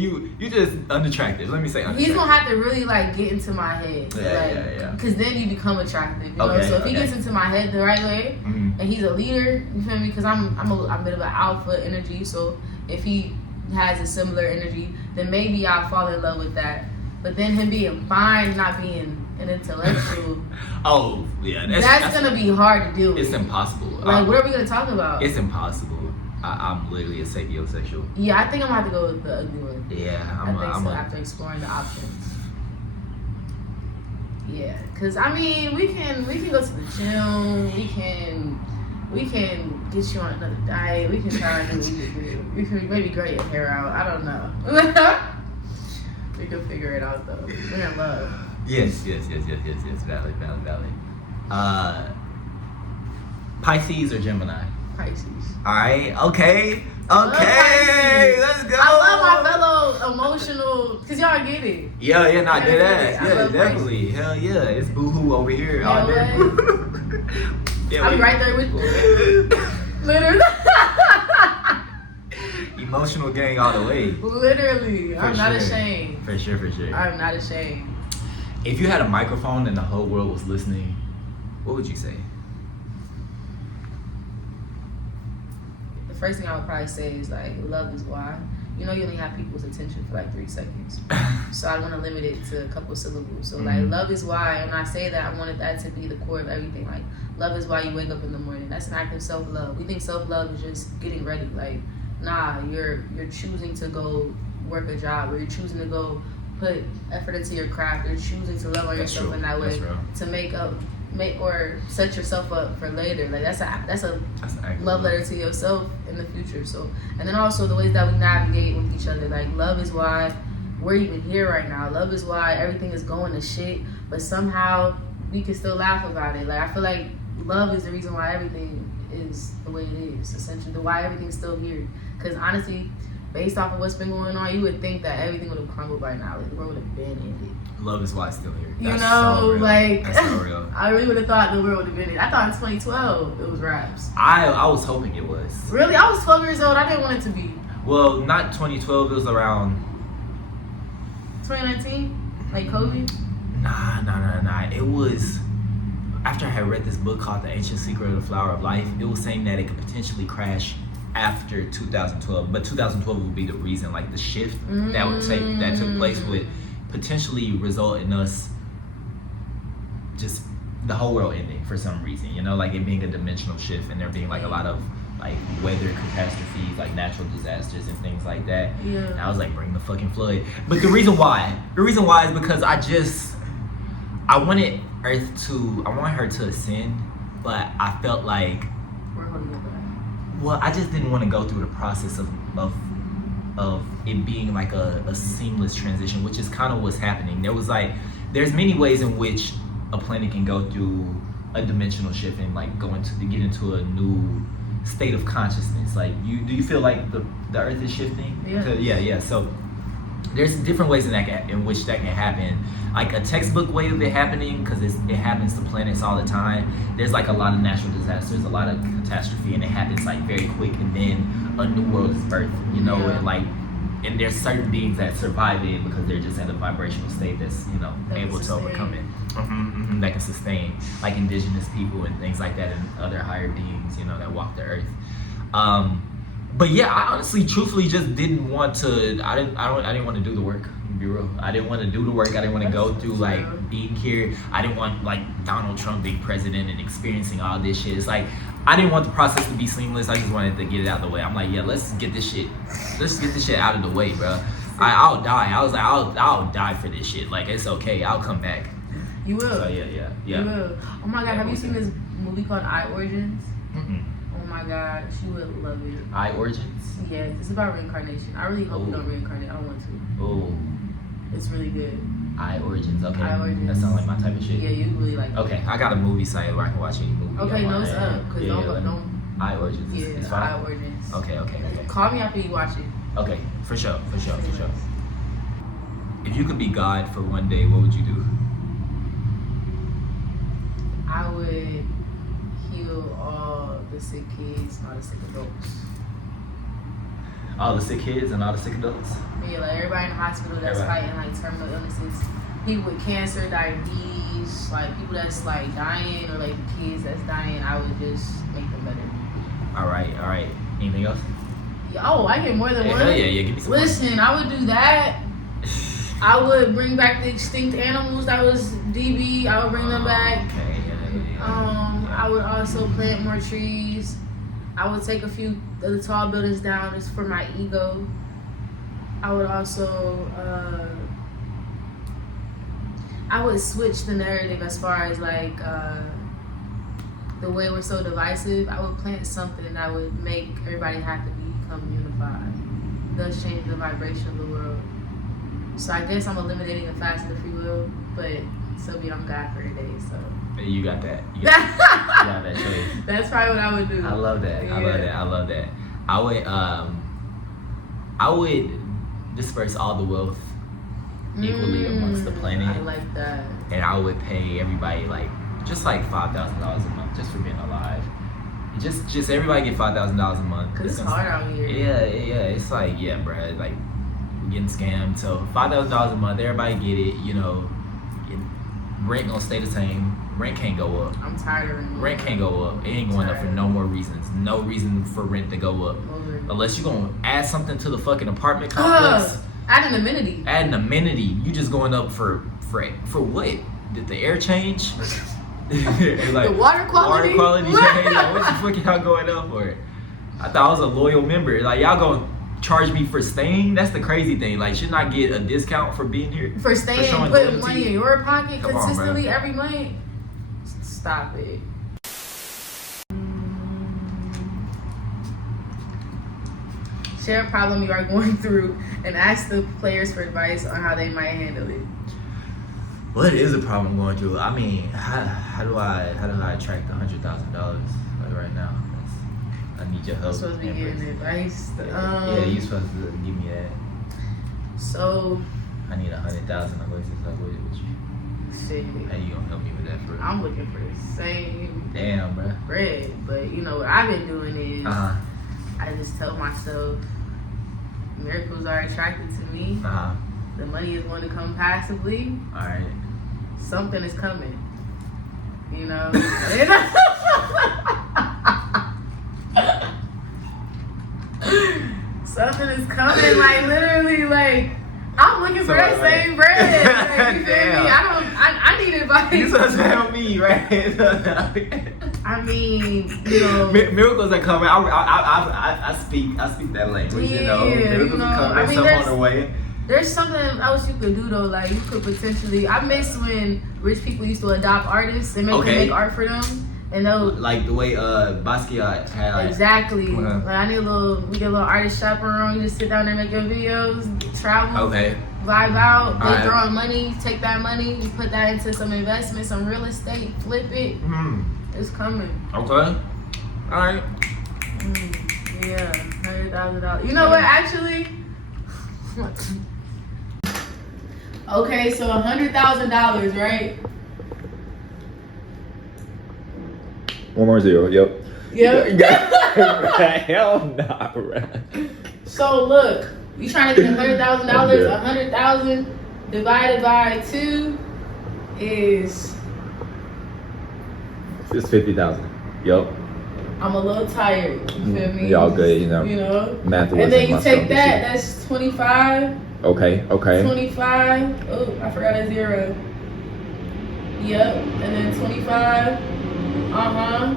you just unattractive. Let me say unattractive. He's gonna have to really like get into my head. Yeah. Cause then you become attractive. You know? Okay, So if he okay. gets into my head the right way, Mhm. and he's a leader, you feel me? Cause I'm a bit of an alpha energy. So if he has a similar energy, then maybe I'll fall in love with that. But then him being fine, not being an intellectual, Oh yeah, that's gonna be hard to deal with. It's impossible. Like, what are we gonna talk about? It's impossible. I'm literally a sapiosexual. Yeah, I think I'm gonna have to go with the ugly one. Yeah, I think so, after exploring the options. Yeah, cause I mean, we can go to the gym. We can get you on another diet. We can try to do what we can do. We can maybe grow your hair out. I don't know. We can figure it out though. We're in love. Yes. Valid. Pisces or Gemini? Pisces. All right. Okay. Pisces. Let's go. I love my fellow emotional, cause y'all get it. Yeah. Not dead ass. I Yeah, love definitely. Hell yeah. It's boohoo over here. Yeah, Out there. Yeah, I'll be right there with you. Literally. You Emotional gang all the way. Literally. I'm not ashamed. For sure. I'm not ashamed. If you had a microphone and the whole world was listening, what would you say? The first thing I would probably say is like, love is why. You know, you only have people's attention for like 3 seconds. So I want to limit it to a couple syllables. So like, love is why, and I say that I wanted that to be the core of everything. Like, love is why you wake up in the morning. That's an act of self-love. We think self-love is just getting ready. Like, nah, you're choosing to go work a job, or you're choosing to go put effort into your craft. You're choosing to love on yourself in that way to make or set yourself up for later. Like that's a love letter to yourself in the future. So, and then also the ways that we navigate with each other. Like, love is why we're even here right now. Love is why everything is going to shit, but somehow we can still laugh about it. Like, I feel like love is the reason why everything is the way it is, essentially, why everything's still here. Because honestly, based off of what's been going on, you would think that everything would have crumbled by now. Like, the world would have been ended. Love is why it's still here. You know, so real. like, that's so real. I really would have thought the world would have been ended. I thought in 2012 it was raps. I was hoping it was. Really? I was 12 years old. I didn't want it to be. Well, not 2012. It was around 2019? Like COVID? Nah. It was after I had read this book called The Ancient Secret of the Flower of Life. It was saying that it could potentially crash after 2012, but 2012 would be the reason, like the shift that took place would potentially result in us just the whole world ending for some reason, you know, like it being a dimensional shift and there being like a lot of like weather catastrophes, like natural disasters and things like that. Yeah. And I was like, bring the fucking flood. But the reason why is because I wanted her to ascend, but I felt like, We're holding it back. well, I just didn't want to go through the process of it being like a seamless transition, which is kind of what's happening. There's many ways in which a planet can go through a dimensional shift and like get into a new state of consciousness. Like, do you feel like the Earth is shifting? Yeah. So there's different ways in which that can happen. Like a textbook way of it happening, because it happens to planets all the time. There's like a lot of natural disasters, a lot of catastrophe, and it happens like very quick, and then a new world is birthed, you know. And there's certain beings that survive it because they're just at a vibrational state that's, you know, able to overcome it. That can sustain, like indigenous people and things like that, and other higher beings, you know, that walk the earth. But yeah, I honestly, truthfully, just didn't want to. I didn't want to do the work. Be real. I didn't want to do the work. I didn't want to go through like being here. I didn't want like Donald Trump being president and experiencing all this shit. It's like I didn't want the process to be seamless. I just wanted to get it out of the way. I'm like, yeah, let's get this shit out of the way, bro. I'll die. I was like, I'll die for this shit. Like, it's okay. I'll come back. You will. So yeah. You will. Oh my God, have you seen this movie called I Origins? Mm-mm. Oh my God, she would love it. I Origins? Yes, it's about reincarnation. I really hope you don't reincarnate. I don't want to. Oh. It's really good. I Origins. Okay. I Origins. That sounds like my type of shit. Yeah, you really like it. Okay, I got a movie site where I can watch any movie. Okay, no, it's up. Cause don't. I Origins. Yeah, it's fine. I Origins. Okay. Call me after you watch it. Okay, for sure. If you could be God for one day, what would you do? I would heal all the sick kids and all the sick adults. All the sick kids and all the sick adults? Yeah, like everybody in the hospital that's fighting like terminal illnesses. People with cancer, diabetes, like people that's like dying, or like the kids that's dying, I would just make them better. All right. Anything else? Oh, I get more than one. Hell yeah, give me some. Listen, I would do that. I would bring back the extinct animals that was DB. I would bring them back. Okay, I would also plant more trees. I would take a few of the tall buildings down just for my ego. I would also, I would switch the narrative as far as like the way we're so divisive. I would plant something that would make everybody have to become unified, thus change the vibration of the world. So I guess I'm eliminating the facet of free will, but so be I'm God for a day, so. You got that. You got that choice. That's probably what I would do. I love that. Yeah. I love that. I would disperse all the wealth equally amongst the planet. I like that. And I would pay everybody like just like $5,000 a month just for being alive. Just everybody get $5,000 a month. Cause it's hard out here. Yeah. It's like, yeah, bruh, like we're getting scammed. So $5,000 a month, everybody get it. You know, rent gonna stay the same. Rent can't go up. I'm tired of rent. Rent can't go up. It ain't going up for no more reasons. No reason for rent to go up. Unless you gonna add something to the fucking apartment complex. Add an amenity. Add an amenity. You just going up for what? Did the air change? Like, the water quality. Water quality change. Like, what the fuck y'all going up for? I thought I was a loyal member. Like, y'all gonna charge me for staying? That's the crazy thing. Like, shouldn't I get a discount for being here? For staying and putting money in your pocket Come consistently every month? Stop it. Share a problem you are going through and ask the players for advice on how they might handle it. What is the problem going through? I mean, how do I attract $100,000 like right now? I need your help. I'm supposed to be giving advice. Yeah, you're supposed to give me that. So I need 100,000. I'm going to talk with you. Shit. How you gonna help me with that, bro? I'm looking for the same bread, but you know what I've been doing is I just tell myself miracles are attracted to me. The money is going to come passively. All right. Something is coming. You know. Something is coming. Like literally, like. I'm looking for that same bread. Like, you feel me? I need advice. You're supposed to help me, right? I mean, you know, miracles are coming. I speak that language. Yeah, you know, miracles are coming. Some on the way. There's something else you could do though. Like you could potentially. I miss when rich people used to adopt artists and make them make art for them. And they'll like the way Basquiat had like, exactly. Like I need we get a little artist chaperone. You just sit down there, make your videos, travel, vibe out. They throwing money. Take that money, you put that into some investment, some real estate, flip it. It's coming. Okay. All right. Yeah, $100,000. You know what? Actually. Okay, so $100,000, right? One more zero. Yep. Hell nah, right. So look, you trying to get $100,000. 100,000 divided by 2 is. It's 50,000. Yep. I'm a little tired. You feel me? Y'all good, you know. Math. And then you take that. That's 25. Okay. 25. Oh, I forgot a 0. Yep. And then 25.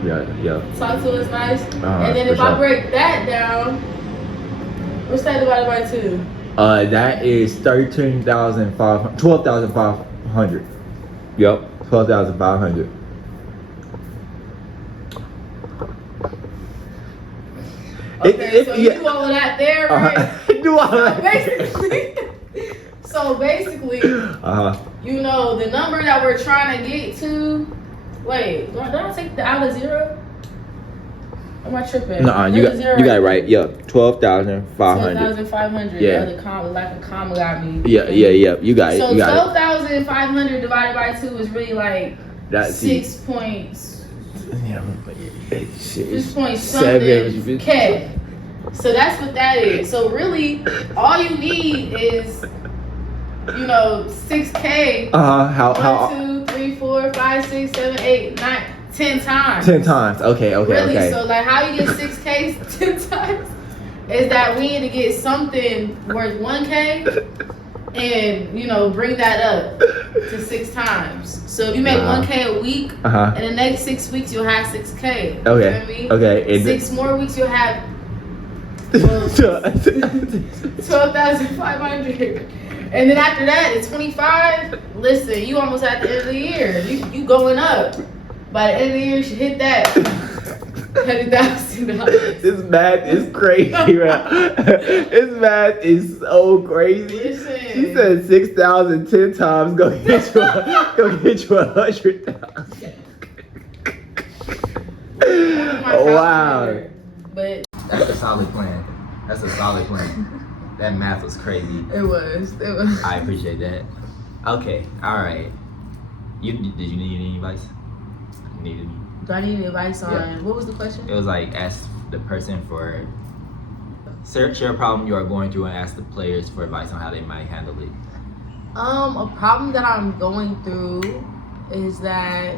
Yeah. Talk to us nice. And then if I break that down, what's that divided by 2? That is 12,500. Yep, 12,500. Okay, so you do all of that there, right? Do all of that. So basically, you know, the number that we're trying to get to. Wait, did I take the out of 0? Am I tripping? No, you got it right. Yep, 12,500. 12,500. Yeah. The comma, like a comma got me. Yeah. You got it. So 12,500 divided by 2 is really like that's 6 points. Yeah, 6 point something K. So that's what that is. So really, all you need is, you know, 6K. How? 1, 2, 3, 4, 5, 6, 7, 8, 9, 10 times. 10 times. Okay. Really? So like, how you get 6K 10 times is that we need to get something worth 1K. And you know, bring that up to 6 times. So if you make 1K a week, in the next 6 weeks you'll have 6K. Okay. You know what I mean? Okay. And 6 more weeks you'll have 12,500. And then after that, it's 25. Listen, you almost at the end of the year. You going up. By the end of the year, you should hit that $100,000. This math is crazy, right? This math is so crazy. Listen. She said 6,000 10 times. Go get you 100,000. Oh, wow. But that's a solid plan. That math was crazy. It was. I appreciate that. Okay. All right. Did you need any advice? You needed me. Do I need any advice on Yeah. what was the question? It was like ask the person for share a problem you are going through and ask the players for advice on how they might handle it. A problem that I'm going through is that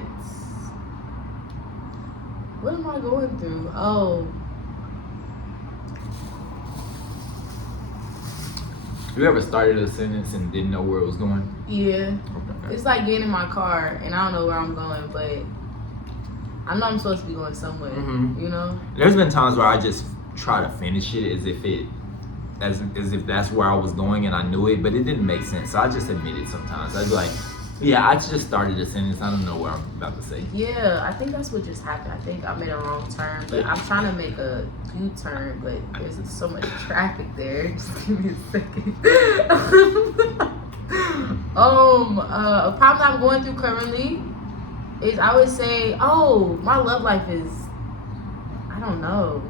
what am I going through? Oh, You ever started a sentence and didn't know where it was going? yeah. Okay. It's like getting in my car and I don't know where I'm going, but I know I'm supposed to be going somewhere. Mhm. You know? There's been times where I just try to finish it as if that's where I was going and I knew it, but it didn't make sense. So I just admit it sometimes. I'd be like, yeah, I just started a sentence. I don't know what I'm about to say. Yeah, I think that's what just happened. I think I made a wrong turn, but I'm trying to make a U-turn, but there's so much traffic there. Just give me a second. A problem I'm going through currently is I would say, my love life is, I don't know.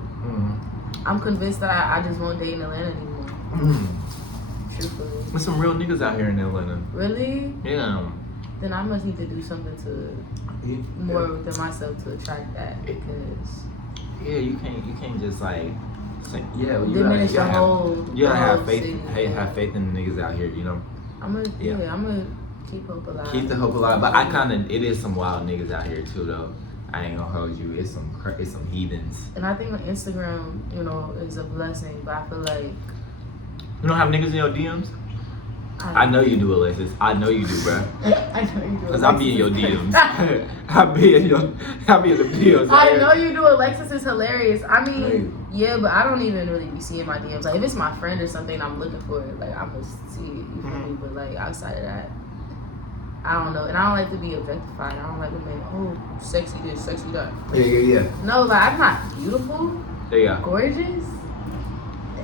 I'm convinced that I just won't date in Atlanta anymore. Truthfully. There's some real niggas out here in Atlanta. Really? Yeah. Then I must need to do something to more within myself to attract that because you can't just like say, yeah, you diminish gotta the whole. you gotta have faith. city. Hey, have faith in the niggas out here. You know. I'm gonna keep hope alive. Keep the hope alive, but it is some wild niggas out here too, though. I ain't gonna hold you. It's some heathens. And I think on Instagram, is a blessing, but I feel like You don't have niggas in your DMs? I know you do, Alexis. I know you do, bruh. I know you do. Cause I be in your DMs. I be in the DMs. I know you do. Alexis is hilarious. I mean, yeah, but I don't even really be seeing my DMs. Like if it's my friend or something I'm looking for, like I'm gonna see it. You feel me? But like outside of that, I don't know. And I don't like to be objectified. I don't like to be sexy this, sexy that. Yeah. No, like I'm not beautiful, There you go. gorgeous,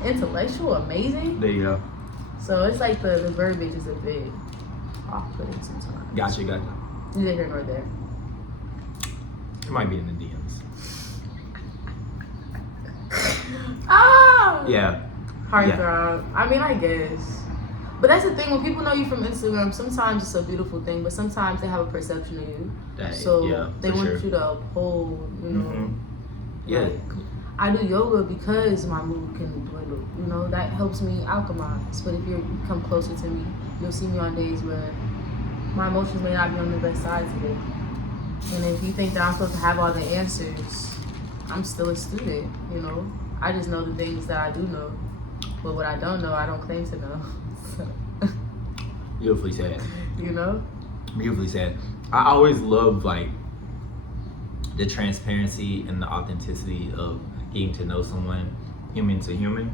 intellectual, amazing. There you go. So it's like the verbiage is a bit off-putting sometimes. Gotcha. Neither here nor there. It might be in the DMs. Yeah. Heartthrob. I mean, I guess. But that's the thing, when people know you from Instagram, sometimes it's a beautiful thing, but sometimes they have a perception of you. They want you to uphold, Yeah. Like, I do yoga because my mood can dwindle. That helps me alchemize. But if you come closer to me, you'll see me on days where my emotions may not be on the best side today. And if you think that I'm supposed to have all the answers, I'm still a student, I just know the things that I do know. But what I don't know, I don't claim to know. So, Beautifully said. Beautifully said. I always love like the transparency and the authenticity of getting to know someone human to human.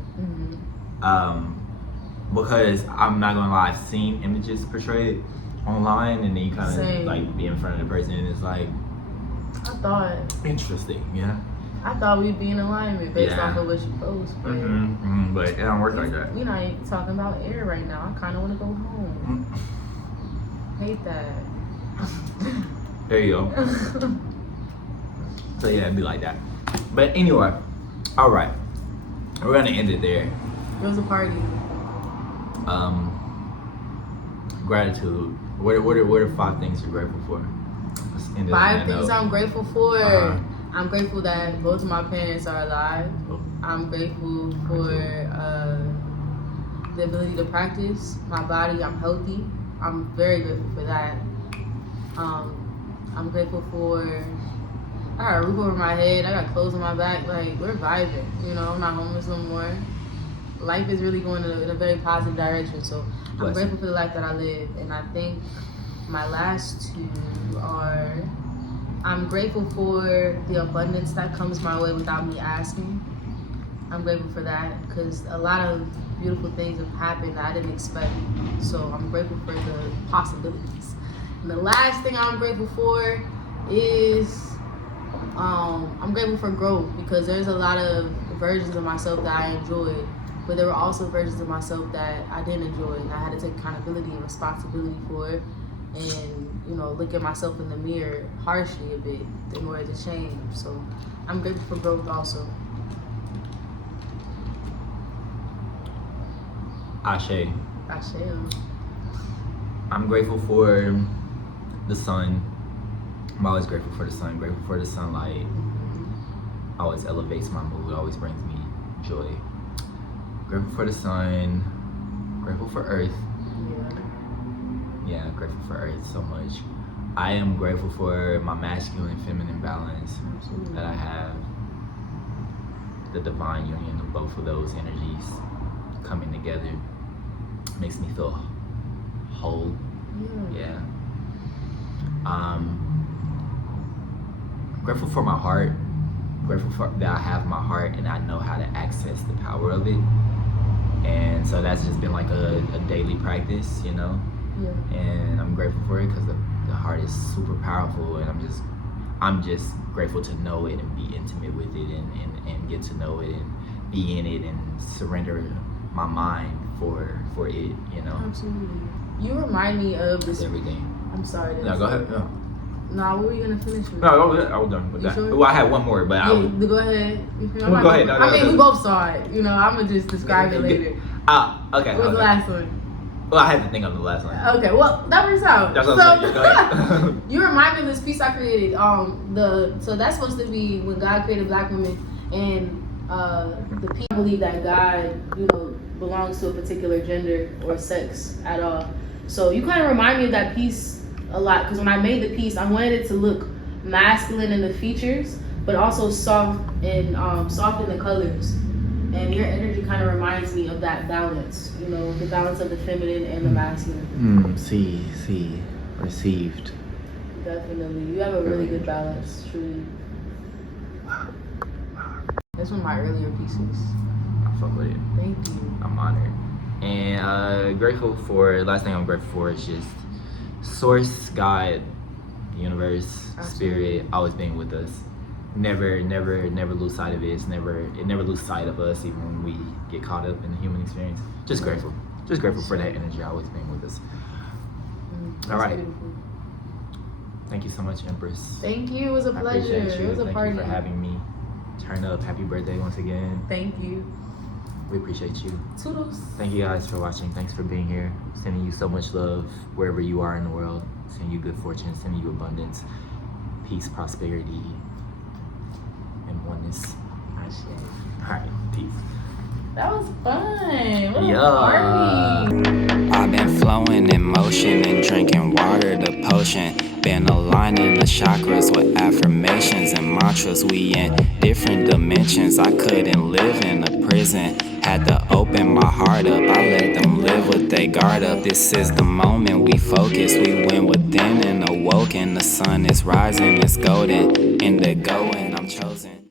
Because I'm not gonna lie, I've seen images portrayed online and then you kind of like be in front of the person and it's like I thought interesting, I thought we'd be in alignment based off of what you post, but but it don't work like that. We're not even talking about air right now. I kind of want to go home. Hate that. There you go. So yeah, it'd be like that. But anyway, all right, we're gonna end it there. It was a party. Gratitude. What are 5 things you're grateful for? Let's end it on 5 that things note. I'm grateful for. Uh-huh. I'm grateful that both of my parents are alive. I'm grateful for the ability to practice my body. I'm healthy. I'm very grateful for that. I'm grateful for I got a roof over my head. I got clothes on my back. Like, we're vibing. I'm not homeless no more. Life is really going in a very positive direction. So I'm grateful for the life that I live. And I think my last 2 are I'm grateful for the abundance that comes my way without me asking. I'm grateful for that because a lot of beautiful things have happened that I didn't expect. So I'm grateful for the possibilities. And the last thing I'm grateful for is I'm grateful for growth because there's a lot of versions of myself that I enjoyed, but there were also versions of myself that I didn't enjoy, and I had to take accountability and responsibility for it, and look at myself in the mirror harshly a bit in order to change. So I'm grateful for growth also. Ashe. Ashe. I'm grateful for the sun I'm always grateful for the sun, grateful for the sunlight. Always elevates my mood, always brings me joy. Grateful for the sun, grateful for Earth. Yeah, grateful for Earth so much. I am grateful for my masculine and feminine balance that I have. The divine union of both of those energies coming together makes me feel whole. Yeah. Grateful for my heart. Grateful for that I have my heart and I know how to access the power of it. And so that's just been like a daily practice, you know. And I'm grateful for it because the heart is super powerful, and I'm just grateful to know it and be intimate with it and get to know it and be in it and surrender my mind for it, you know. Absolutely. You remind me of this. Everything. I'm sorry. No, go ahead. No, what were you gonna finish with? I was done with that. Sure? Well, I had one more, but go ahead. Go ahead. No, we both saw it. You know, I'm gonna just describe it later. Okay. What was the last one? Well, I had to think of the last one. Okay, well, that works out. That's what I'm saying. Go ahead. You remind me of this piece I created. So that's supposed to be when God created Black women, and the people believe that God, you know, belongs to a particular gender or sex at all. So you kind of remind me of that piece a lot, because when I made the piece, I wanted it to look masculine in the features, but also soft in the colors. And your energy kind of reminds me of that balance, you know, the balance of the feminine and the masculine. See, received. Definitely. You have a really good balance, truly. That's one of my earlier pieces. I fuck with it. Thank you. I'm honored. And last thing I'm grateful for is just Source, God, universe, spirit, always being with us. Never lose sight of it. It never lose sight of us, even when we get caught up in the human experience. Just grateful for that energy always being with us. All right. Beautiful. Thank you so much, Empress. Thank you. It was a pleasure. Appreciate you. It was a party. Thank you for having me. Turn up. Happy birthday once again. Thank you. We appreciate you. Toodles. Thank you guys for watching. Thanks for being here. Sending you so much love wherever you are in the world. Sending you good fortune. Sending you abundance, peace, prosperity, and oneness. All right, peace. That was fun. What a Yeah. party. I've been flowing in motion and drinking water, the potion. Been aligning the chakras with affirmations and mantras. We in different dimensions. I couldn't live in a prison. Had to open my heart up. I let them live with their guard up. This is the moment we focus. We went within and awoken. The sun is rising, it's golden. Indigo and I'm chosen.